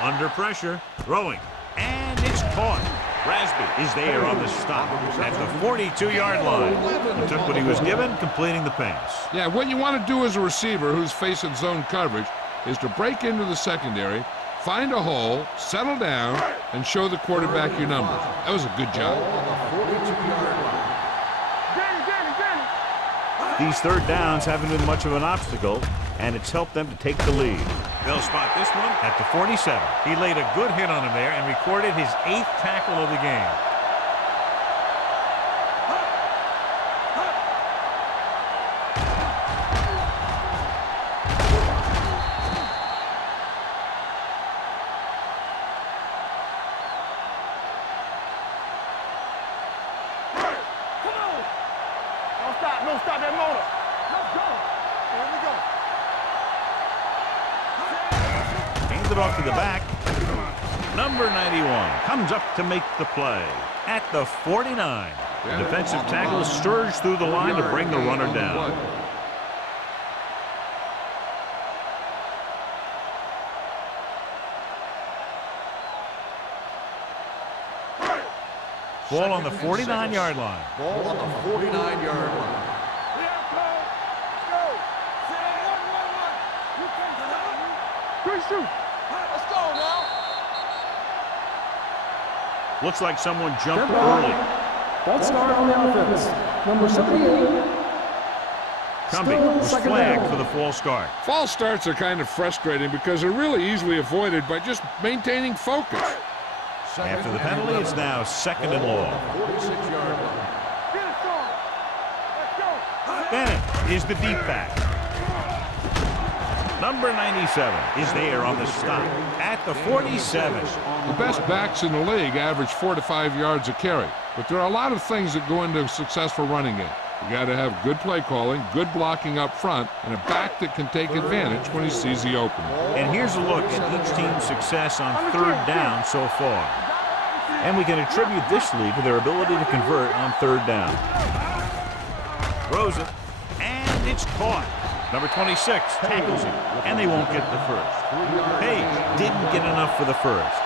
Under pressure. Throwing. And it's caught. Rasby is there on the stop at the 42-yard line. He took what he was given, completing the pass. Yeah, what you want to do as a receiver who's facing zone coverage is to break into the secondary, find a hole, settle down, and show the quarterback your numbers. That was a good job. These third downs haven't been much of an obstacle, and it's helped them to take the lead. They'll spot this one at the 47. He laid a good hit on him there and recorded his 8th tackle of the game. Don't stop that motor. Let's go. Here we go. Hands it off to the back. Number 91 comes up to make the play at the 49. The defensive tackle surged through the line to bring the runner down. Ball on the 49-yard line. Ball on the 49-yard line. Let's go now. Looks like someone jumped early. False start on the offense. Number 78. Cumbie was flagged for the false start. False starts are kind of frustrating because they're really easily avoided by just maintaining focus. After the penalty, it's now 2nd and long. 46-yard line. Bennett is the deep back. Number 97 is there on the stop at the 47. The best backs in the league average 4 to 5 yards a carry, but there are a lot of things that go into a successful running game. You got to have good play calling, good blocking up front, and a back that can take advantage when he sees the opening. And here's a look at each team's success on 3rd down so far. And we can attribute this lead to their ability to convert on 3rd down. Throws it, and it's caught. Number 26 tackles him, and they won't get the first. Page didn't get enough for the first.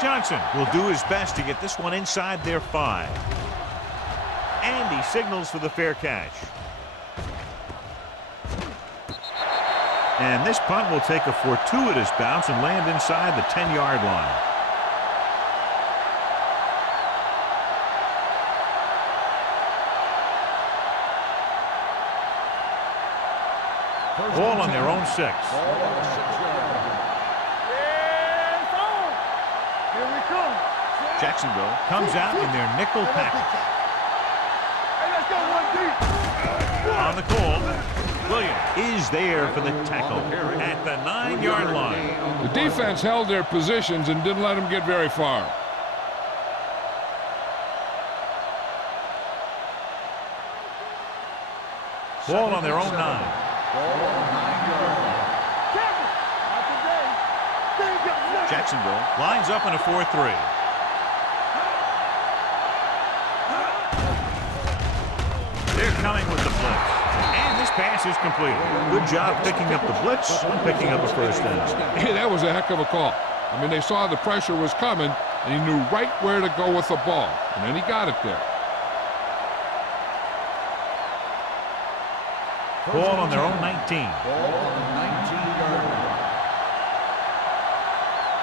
Johnson will do his best to get this one inside their 5. And he signals for the fair catch. And this punt will take a fortuitous bounce and land inside the 10-yard line. Ball on their own 6. Yeah, it's on. Here we come. Jacksonville comes out in their nickel package. Hey, let's go one deep. On the call, Williams is there for the tackle at the 9-yard line. The defense held their positions and didn't let them get very far. Ball on their own 9. Ball on the 9-yard line. Jacksonville lines up in a 4-3. They're coming with the blitz. And this pass is completed. Good job picking up the blitz and picking up a first down. Hey, that was a heck of a call. I mean, they saw the pressure was coming, and he knew right where to go with the ball. And then he got it there. Ball on their own 19. Ball on the 19-yard line.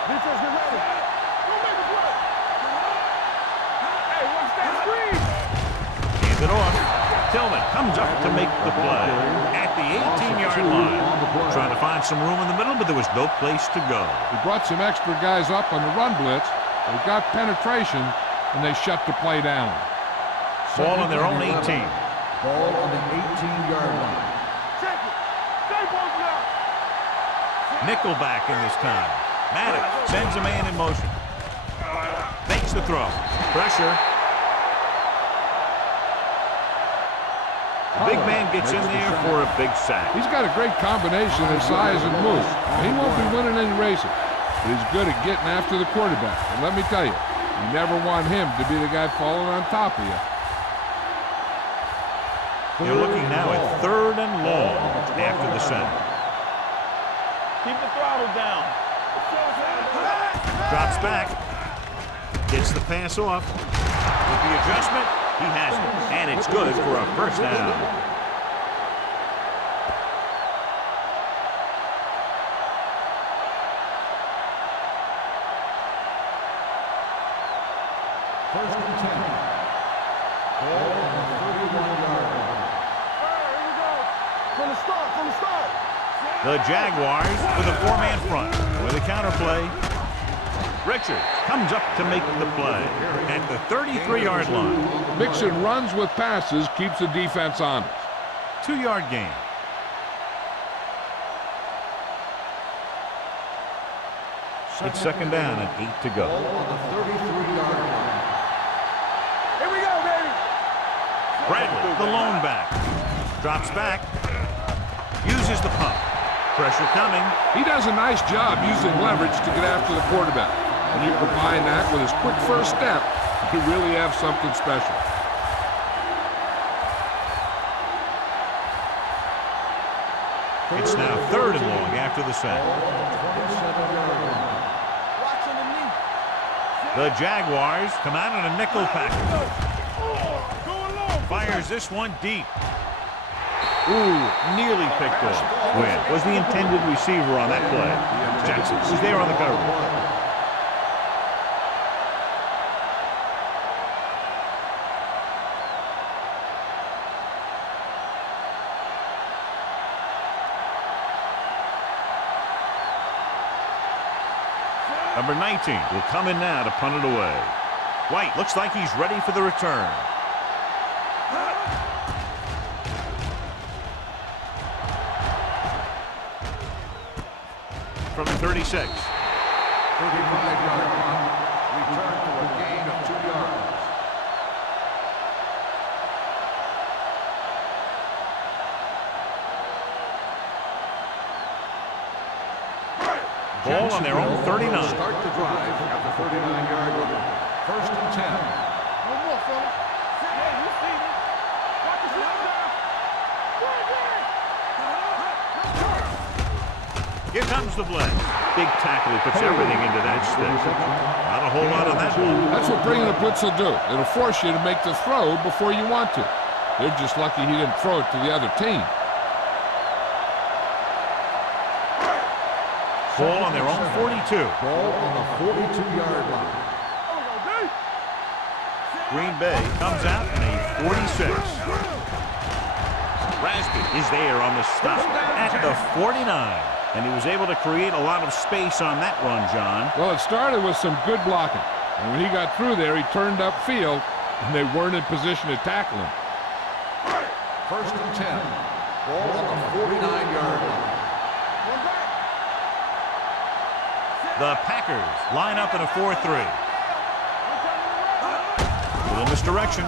Defense, get ready. Don't make a play. Hey, watch that screen. Hands it off. Tillman comes up to make the play at the 18-yard line. Trying to find some room in the middle, but there was no place to go. He brought some extra guys up on the run blitz. They got penetration, and they shut the play down. Ball on their own 18. Ball on the 18-yard line. Check it. Stay both now. Nickelback in this time. Maddox sends a man in motion. Makes the throw. Pressure. The big man gets in there for a big sack. He's got a great combination of size and move. He won't be winning any races, but he's good at getting after the quarterback. And let me tell you, You never want him to be the guy falling on top of you. They're looking now at 3rd and long after the center. Keep the throttle down. Drops back. Gets the pass off. With the adjustment, he has it. And it's good for a first down. First and 10. Ball on the 31-yard line. Here we go. From the start, from the start. The Jaguars with a 4-man front. With a counterplay. Richard comes up to make the play at the 33-yard line. Mixing runs with passes keeps the defense honest. 2-yard gain. It's 2nd down and 8 to go. Ball on the 33-yard line. Here we go, baby. Bradley, the lone back. Drops back. Uses the pump. Pressure coming. He does a nice job using leverage to get after the quarterback. When you combine that with his quick first step, you really have something special. It's now 3rd and long after the sack. Watch underneath. The Jaguars come out in a nickel package. Going long. Fires this one deep. Ooh, nearly picked off. Wynn was the intended receiver on that play. Jackson was there on the cover. Number 19 will come in now to punt it away. White looks like he's ready for the return. From 36. 35-yard punt. Return to a gain of 2 yards. Ball on their own 39. Start the drive at the 39-yard line. First and 10. No more, fellas. Hey, you see me. Watch the slip down. Go again. Here comes the blitz. Big tackle. He puts everything into that stick. Not a whole lot on that one. That's what bringing a blitz will do. It'll force you to make the throw before you want to. They're just lucky he didn't throw it to the other team. Ball on their own 42. Ball on the 42-yard line. Green Bay comes out in a 46. Rasby is there on the stop at the 49. And he was able to create a lot of space on that run, John. Well, it started with some good blocking. And when he got through there, he turned upfield, and they weren't in position to tackle him. First and 10. Ball on the 49-yard line. The Packers line up in a 4-3. Little misdirection.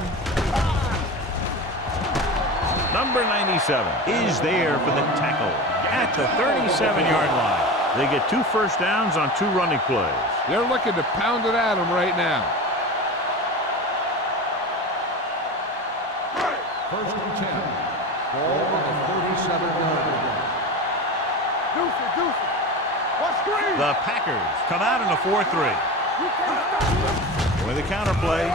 Number 97 is there for the tackle at the 37-yard line. They get 2 first downs on 2 running plays. They're looking to pound it at him right now. First and 10. Ball on the 47-yard line. Deuce. What's screen? The Packers come out in a 4-3. With a counterplay.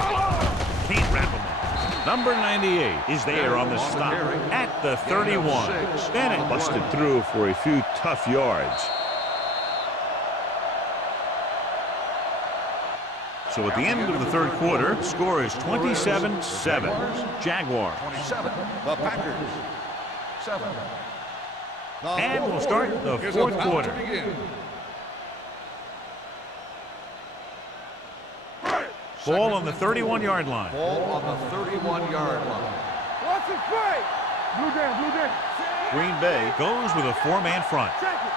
Can't wrap him up. Number 98 is there on the stop at the 31. Bennett busted through for a few tough yards. So at the end of the 3rd quarter, the score is 27-7. Jaguars. 27. The Packers. 7. And we'll start the 4th quarter. Ball on the 31-yard line. Ball on the 31-yard line. Watch it play. Blue down. Green Bay goes with a 4-man front. Check it.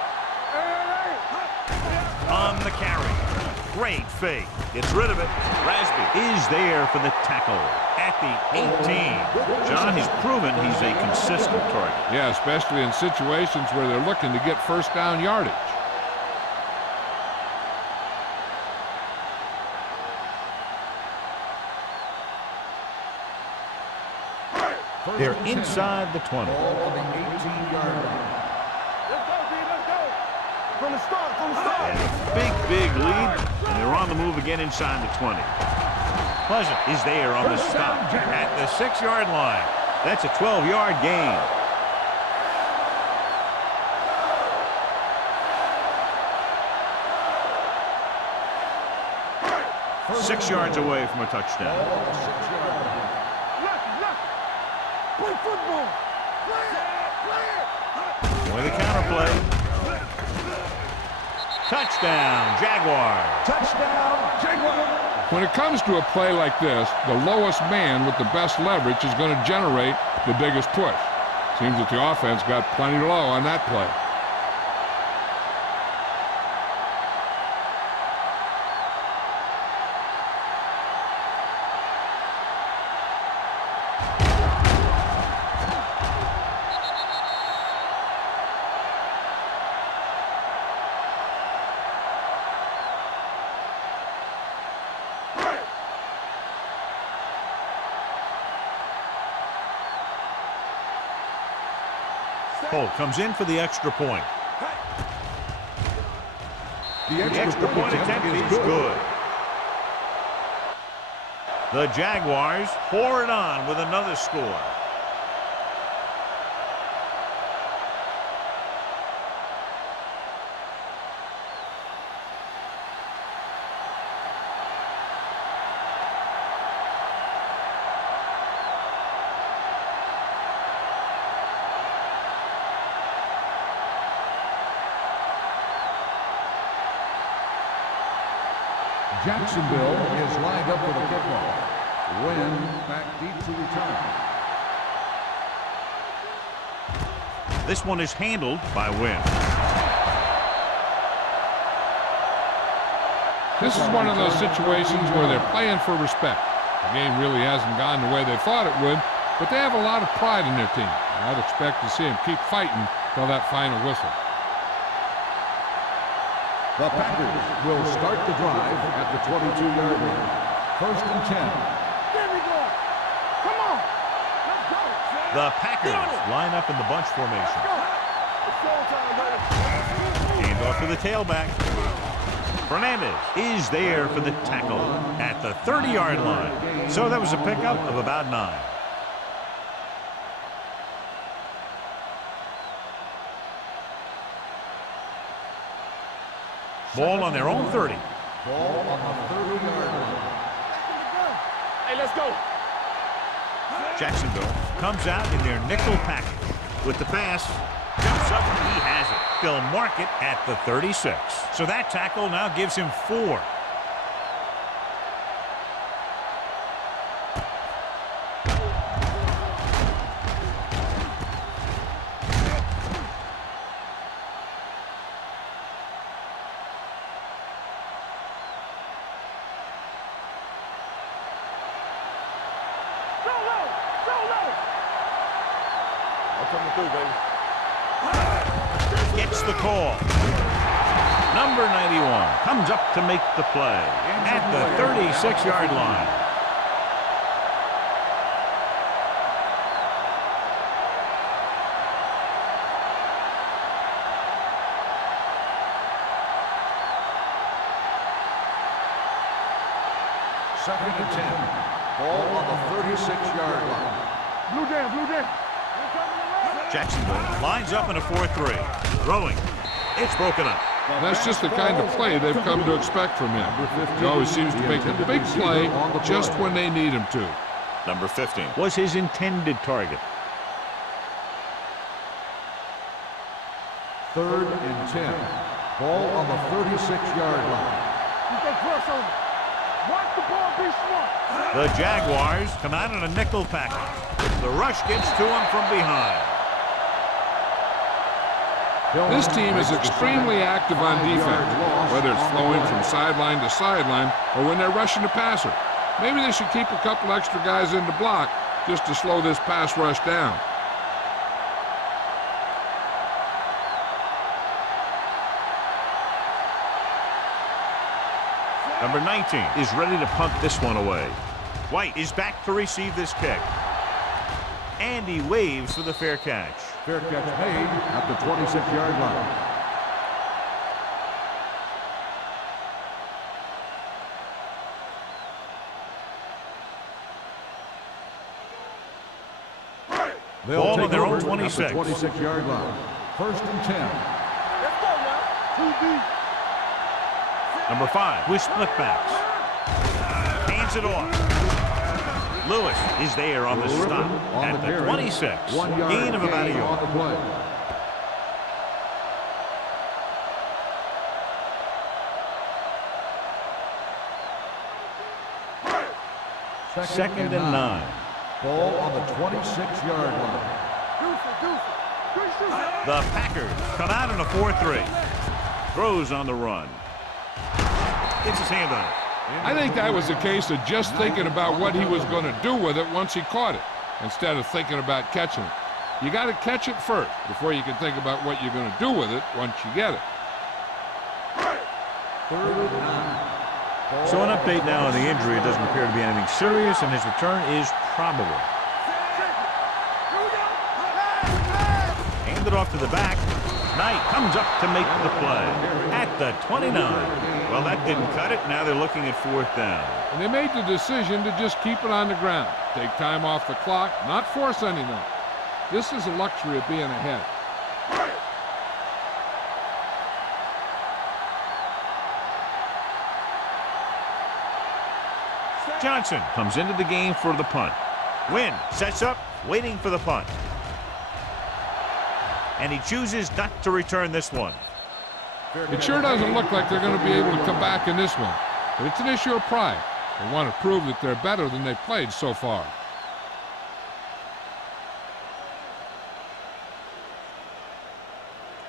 On the carry. Great fake. Gets rid of it. Rasby is there for the tackle at the 18. John, he's proven he's a consistent target. Yeah, especially in situations where they're looking to get first down yardage. They're inside the 20. Ball on the 18-yard line. Let's go, D, let's go. From the start, from the start. And a big lead, and they're on the move again inside the 20. Pleasant is there on the stop at the 6-yard line. That's a 12-yard gain. 6 yards away from a touchdown. Ball on the 6-yard line. Left. Play football. Play it. With a counterplay. Touchdown, Jaguars. Touchdown, Jaguars. When it comes to a play like this, the lowest man with the best leverage is going to generate the biggest push. Seems that the offense got plenty low on that play. Holt comes in for the extra point. The Extra point attempt is good. The Jaguars pour it on with another score. Jacksonville is lined up with a kickoff. Wynn back deep to return. This one is handled by Wynn. This is one of those situations where they're playing for respect. The game really hasn't gone the way they thought it would, but they have a lot of pride in their team. I'd expect to see them keep fighting till that final whistle. The Packers will start the drive at the 22-yard line. 1st and 10. There we go. Come on. Let's go. The Packers line up in the bunch formation. It's showtime, baby. Hand off to the tailback. Fernandez is there for the tackle at the 30-yard line. So that was a pickup of about 9. Ball on their own 30. Ball on the 30-yard line. Hey, let's go. Jacksonville comes out in their nickel package. With the pass, jumps up, he has it. They'll mark it at the 36. So that tackle now gives him 4. Gets the call. Number 91 comes up to make the play at the 36-yard line. Second and 10. Ball on the 36-yard line. Blue jam. Jacksonville lines up in a 4-3. Throwing. It's broken up. That's just the kind of play they've come to expect from him. He always seems to make a big play just when they need him to. Number 15 was his intended target. 3rd and 10. Ball on the 36-yard line. You can press on it. Watch the ball be smart. The Jaguars come out in a nickel package. The rush gets to him from behind. This team is extremely active on defense, whether it's flowing from sideline to sideline or when they're rushing the passer. Maybe they should keep a couple extra guys in the block just to slow this pass rush down. Number 19 is ready to punt this one away. White is back to receive this kick. And he waves for the fair catch. Fair catch made at the 26-yard line. Ball on their own 26. 26-yard line. First and 10. Let's go now. 2 deep. Number 5 with split backs. Hands it off. Lewis is there on the stop at the 26. Gain of about a yard. Second and 9. Ball on the 26-yard line. The Packers come out in a 4-3. Throws on the run. Gets his hand on it. I think that was a case of just thinking about what he was going to do with it once he caught it, instead of thinking about catching it. You got to catch it first before you can think about what you're going to do with it once you get it. Third and 9. So an update now on the injury. It doesn't appear to be anything serious, and his return is probable. Handed off to the back. Knight comes up to make the play at the 29. Well, that didn't cut it. Now they're looking at 4th down. And they made the decision to just keep it on the ground. Take time off the clock, not force anything. This is a luxury of being ahead. Johnson comes into the game for the punt. Wynn sets up, waiting for the punt. And he chooses not to return this one. It sure doesn't look like they're going to be able to come back in this one. But it's an issue of pride. They want to prove that they're better than they've played so far.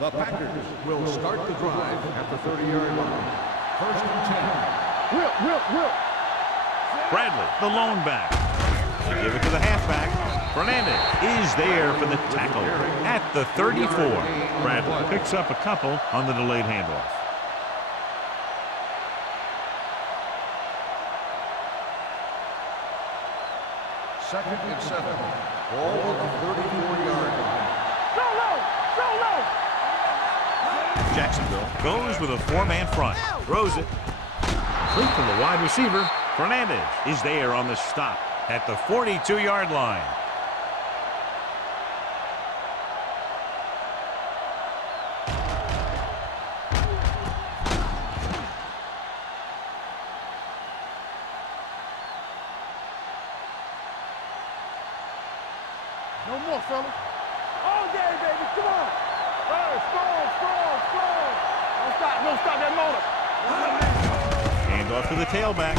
The Packers will start the drive at the 30-yard line. First and 10. Whip. Bradley, the lone back. They give it to the halfback. Fernandez is there for the tackle at the 34. Bradley picks up a couple on the delayed handoff. Second and 7. Ball on the 34-yard line. Go low. Jacksonville goes with a 4-man front. Throws it. Complete from the wide receiver. Fernandez is there on the stop at the 42-yard line. No more, fellas. All day, baby. Come on. Hey, strong. Don't stop that motor. Hand off to the tailback.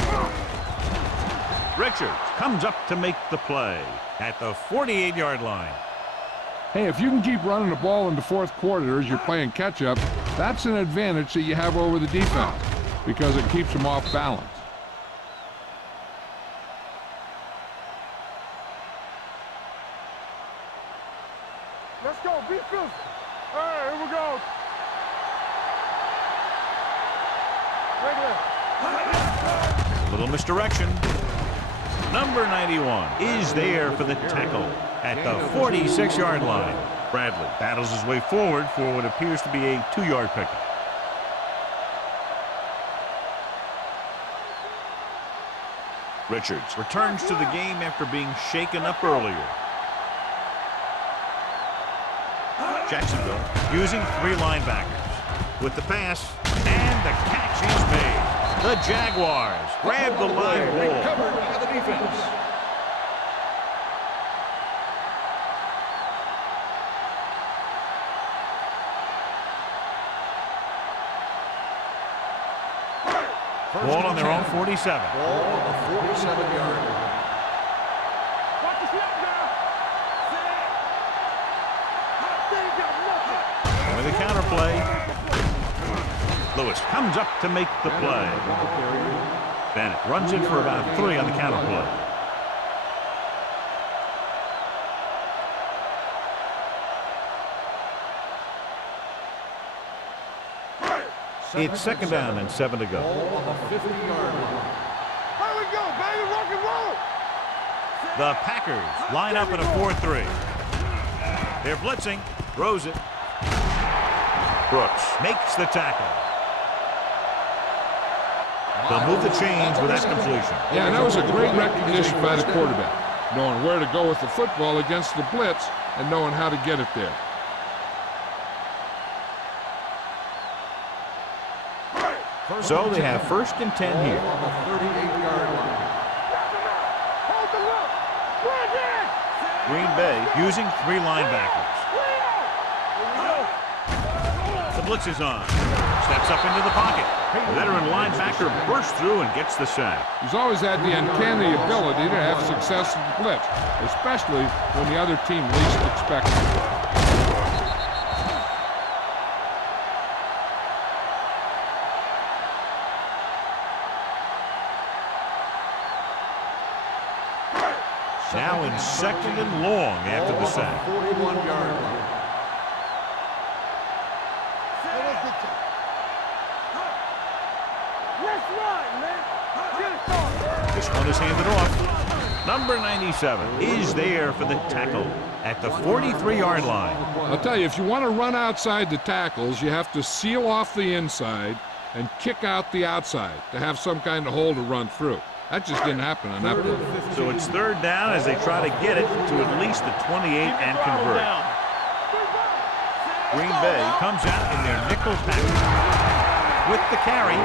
Richards comes up to make the play at the 48-yard line. Hey, if you can keep running the ball in the fourth quarter as you're playing catch-up, that's an advantage that you have over the defense because it keeps them off balance. Let's go. Be physical. Hey, here we go. Right there. Little misdirection. Number 91 is there for the tackle at the 46-yard line. Bradley battles his way forward for what appears to be a 2-yard pickup. Richards returns to the game after being shaken up earlier. Jacksonville using 3 linebackers with the pass, and the catch is made. The Jaguars grab the live ball. Covered by the defense. Ball on their own 47. Ball on the 47-yard line. Watch the snap now. With the counter play. Lewis comes up to make the play. Bennett runs in for about 3 on the counter play. It's second down and 7 to go. Ball on the 50-yard line. Here we go, baby. Rock and roll. The Packers line up in a 4-3. They're blitzing. Throws it. Brooks makes the tackle. They'll move the chains with that completion. Yeah, and that was a great recognition by the quarterback, knowing where to go with the football against the blitz and knowing how to get it there. So they have 1st and 10 here. On the 38-yard line. Green Bay using 3 linebackers. The blitz is on. Steps up into the pocket. The veteran linebacker bursts through and gets the sack. He's always had the uncanny ability to have success in the blitz, especially when the other team least expects it. Now in 2nd and long after the sack. 41-yard line. This one is handed off. Number 97 is there for the tackle at the 43-yard line. I'll tell you, if you want to run outside the tackles, you have to seal off the inside and kick out the outside to have some kind of hole to run through. That just didn't happen on that play. So it's 3rd down as they try to get it to at least the 28 and convert. Green Bay comes out in their nickel package. With the carry,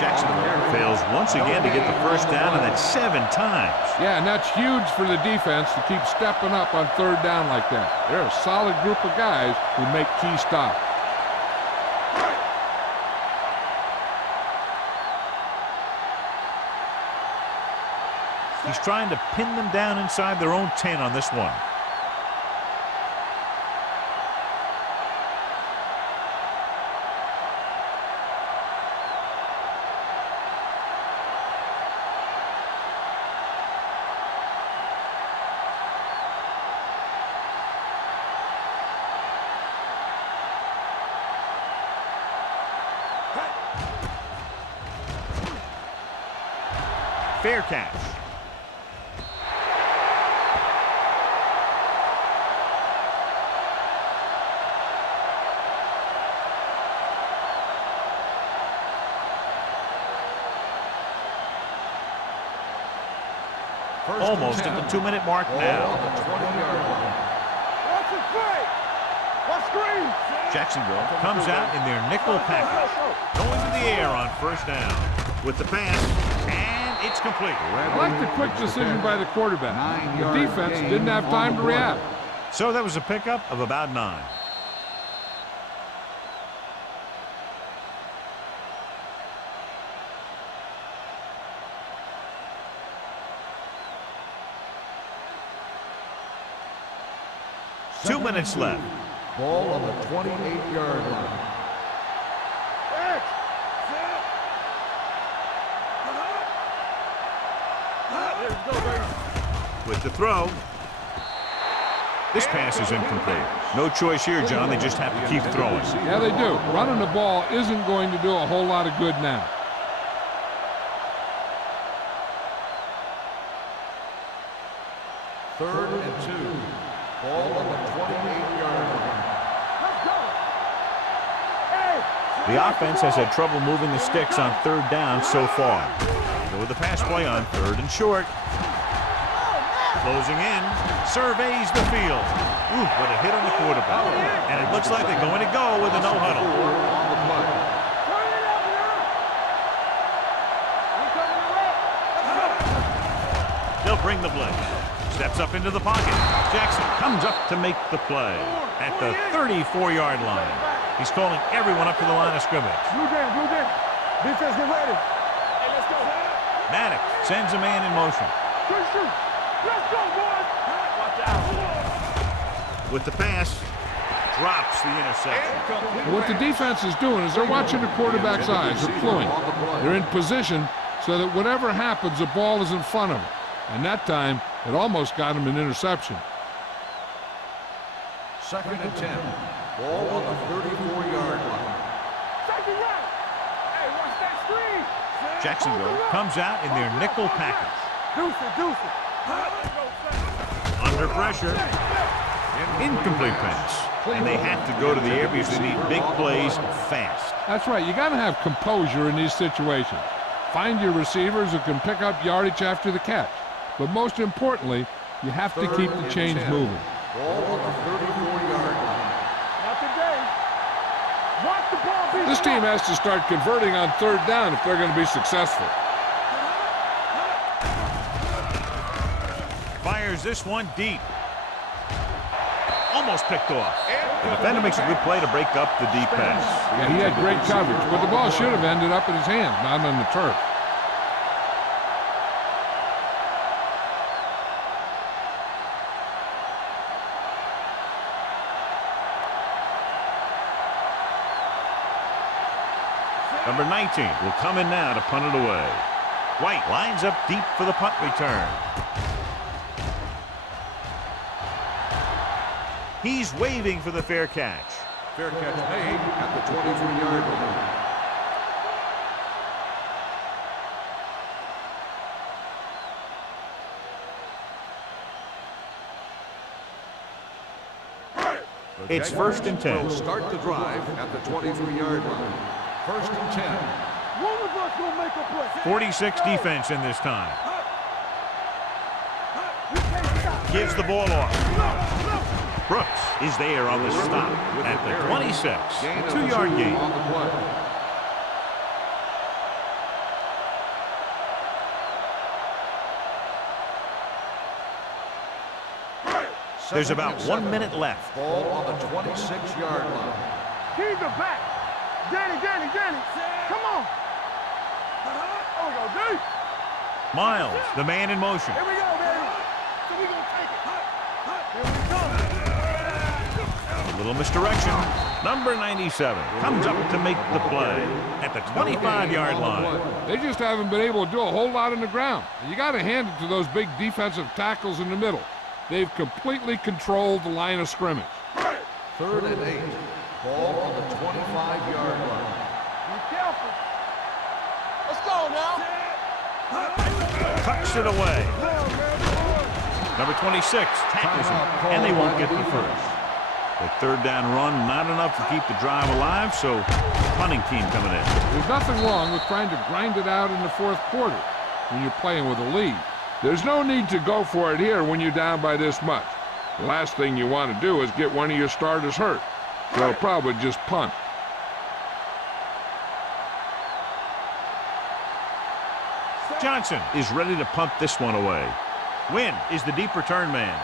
Jacksonville fails once again to get the 1st down, and that's 7 times. Yeah, and that's huge for the defense to keep stepping up on 3rd down like that. They're a solid group of guys who make key stops. He's trying to pin them down inside their own 10 on this one. Fair catch. Almost at the 2-minute mark now. Jacksonville comes out in their nickel package. Going to the air on 1st down. With the pass, and it's complete. I like the quick decision by the quarterback. The defense didn't have time to react. So that was a pickup of about 9. Two minutes left. Ball on the 28-yard line. With the throw. This pass is incomplete. No choice here, John. They just have to keep throwing. Yeah, they do. Running the ball isn't going to do a whole lot of good now. Third and 2. Ball on the 28-yard line. The offense has had trouble moving the sticks on 3rd down so far. So with the pass play on 3rd and short. Closing in, surveys the field. Ooh, what a hit on the quarterback. And it looks like they're going to go with a no-huddle. On the play. They'll bring the blitz. Steps up into the pocket. Jackson comes up to make the play at the 34-yard line. He's calling everyone up to the line of scrimmage. Blue game. Defense, get ready. Hey, let's go. Maddox sends a man in motion. Let's go, boys. Watch out. With the pass, drops the interception. What the defense is doing is they're watching the quarterback's eyes. They're pulling. They're in position so that whatever happens, the ball is in front of them. And that time, it almost got him an interception. 2nd and 10. Ball on the 34-yard line. Hey, watch that screen. Jacksonville comes out in their nickel package. Deuce it. Under pressure. Incomplete pass. And they have to go to the air because they need big plays fast. That's right. You got to have composure in these situations. Find your receivers who can pick up yardage after the catch. But most importantly, you have to keep the chains moving. Ball on the 34-yard line. Not today. Watch the ball be This team has to start converting on third down if they're going to be successful. Fires this one deep. Almost picked off. The defender makes a good play to break up the deep pass. Yeah, he had great coverage, but the ball should have ended up in his hands, not on the turf. Number 19 will come in now to punt it away. White lines up deep for the punt return. He's waving for the fair catch. Fair catch made at the 23-yard line. It's 1st and 10. Will start the drive at the 23-yard line. 1st and 10. One of us will make a play. 46 defense in this time. Gives the ball off. Brooks is there on the stop at the 26. Gain of 2-yard gain. on the play. There's about 1 minute left. Ball on the 26-yard line. Keys are back. Danny. Come on. Oh, we go, D. Miles, the man in motion. Here we go, baby. So we gonna take it. Here we go. A little misdirection. Number 97 comes up to make the play at the 25-yard line. They just haven't been able to do a whole lot on the ground. You got to hand it to those big defensive tackles in the middle. They've completely controlled the line of scrimmage. 3rd and 8. Ball on the 25-yard line. Be careful. Let's go now. Tucks it away. Number 26 tackles him, and they won't get the first. The 3rd down run, not enough to keep the drive alive, so the punting team coming in. There's nothing wrong with trying to grind it out in the 4th quarter when you're playing with a lead. There's no need to go for it here when you're down by this much. The last thing you want to do is get one of your starters hurt. So probably just punt. Johnson is ready to punt this one away. Wynn is the deep return man.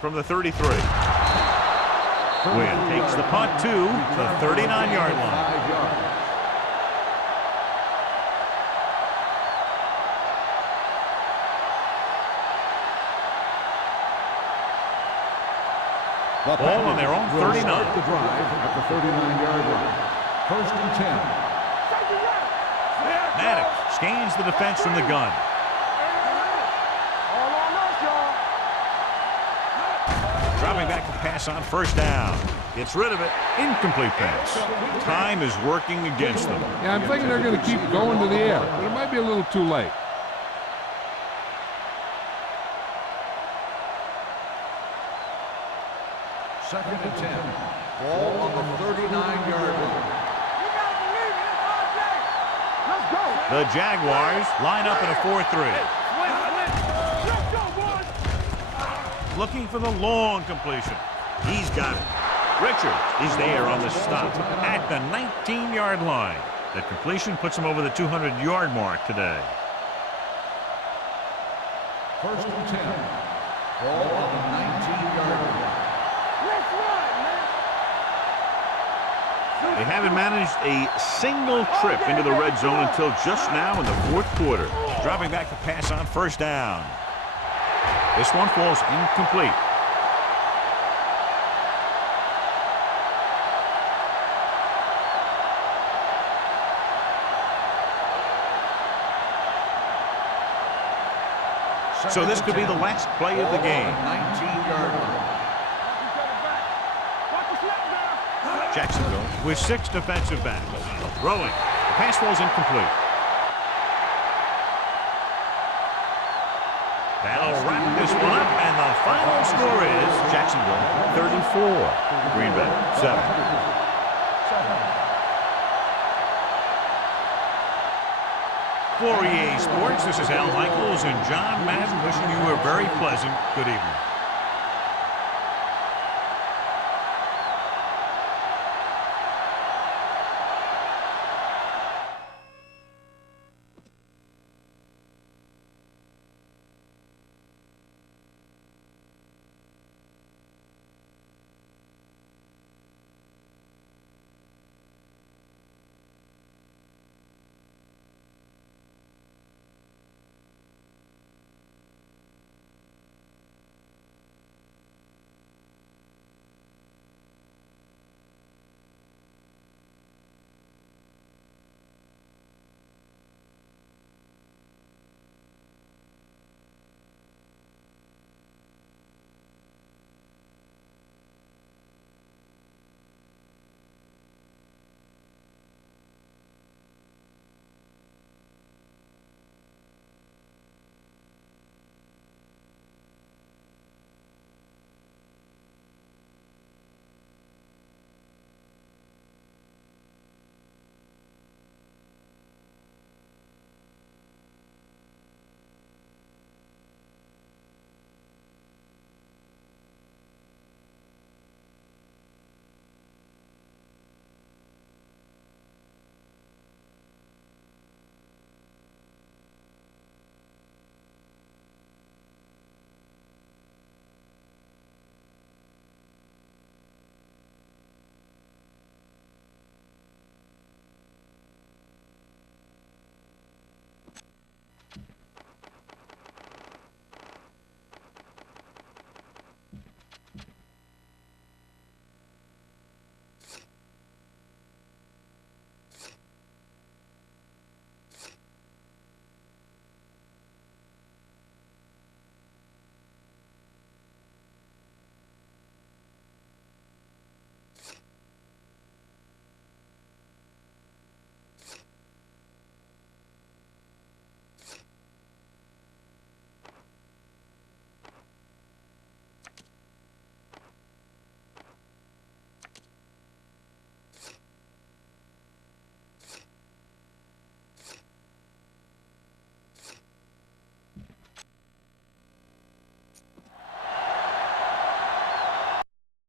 From the 33. Wynn takes the punt to the 39-yard line. Ball on their own 39. Start the drive at the 39-yard line. 1st and 10. Maddox scans the defense from the gun. Dropping back to pass on 1st down. Gets rid of it. Incomplete pass. Time is working against them. Yeah, I'm thinking they're going to keep going to the air, but it might be a little too late. Second and 10. Ball on the 39-yard line. Let's go. The Jaguars line up in a 4-3. Looking for the long completion. He's got it. Richards is there on the stop at the 19-yard line. That completion puts him over the 200-yard mark today. 1st and 10. Ball on the 19-yard line. Let's run, man. They haven't managed a single trip into the red zone until just now in the 4th quarter. Dropping back to pass on 1st down. This one falls incomplete. So this could be the last play of the game. 19-yard line. Jacksonville with 6 defensive backs. Throwing. The pass falls incomplete. That'll wrap this one up, and the final score is Jacksonville 34, Green Bay 7. For EA Sports, this is Al Michaels and John Madden wishing you a very pleasant good evening.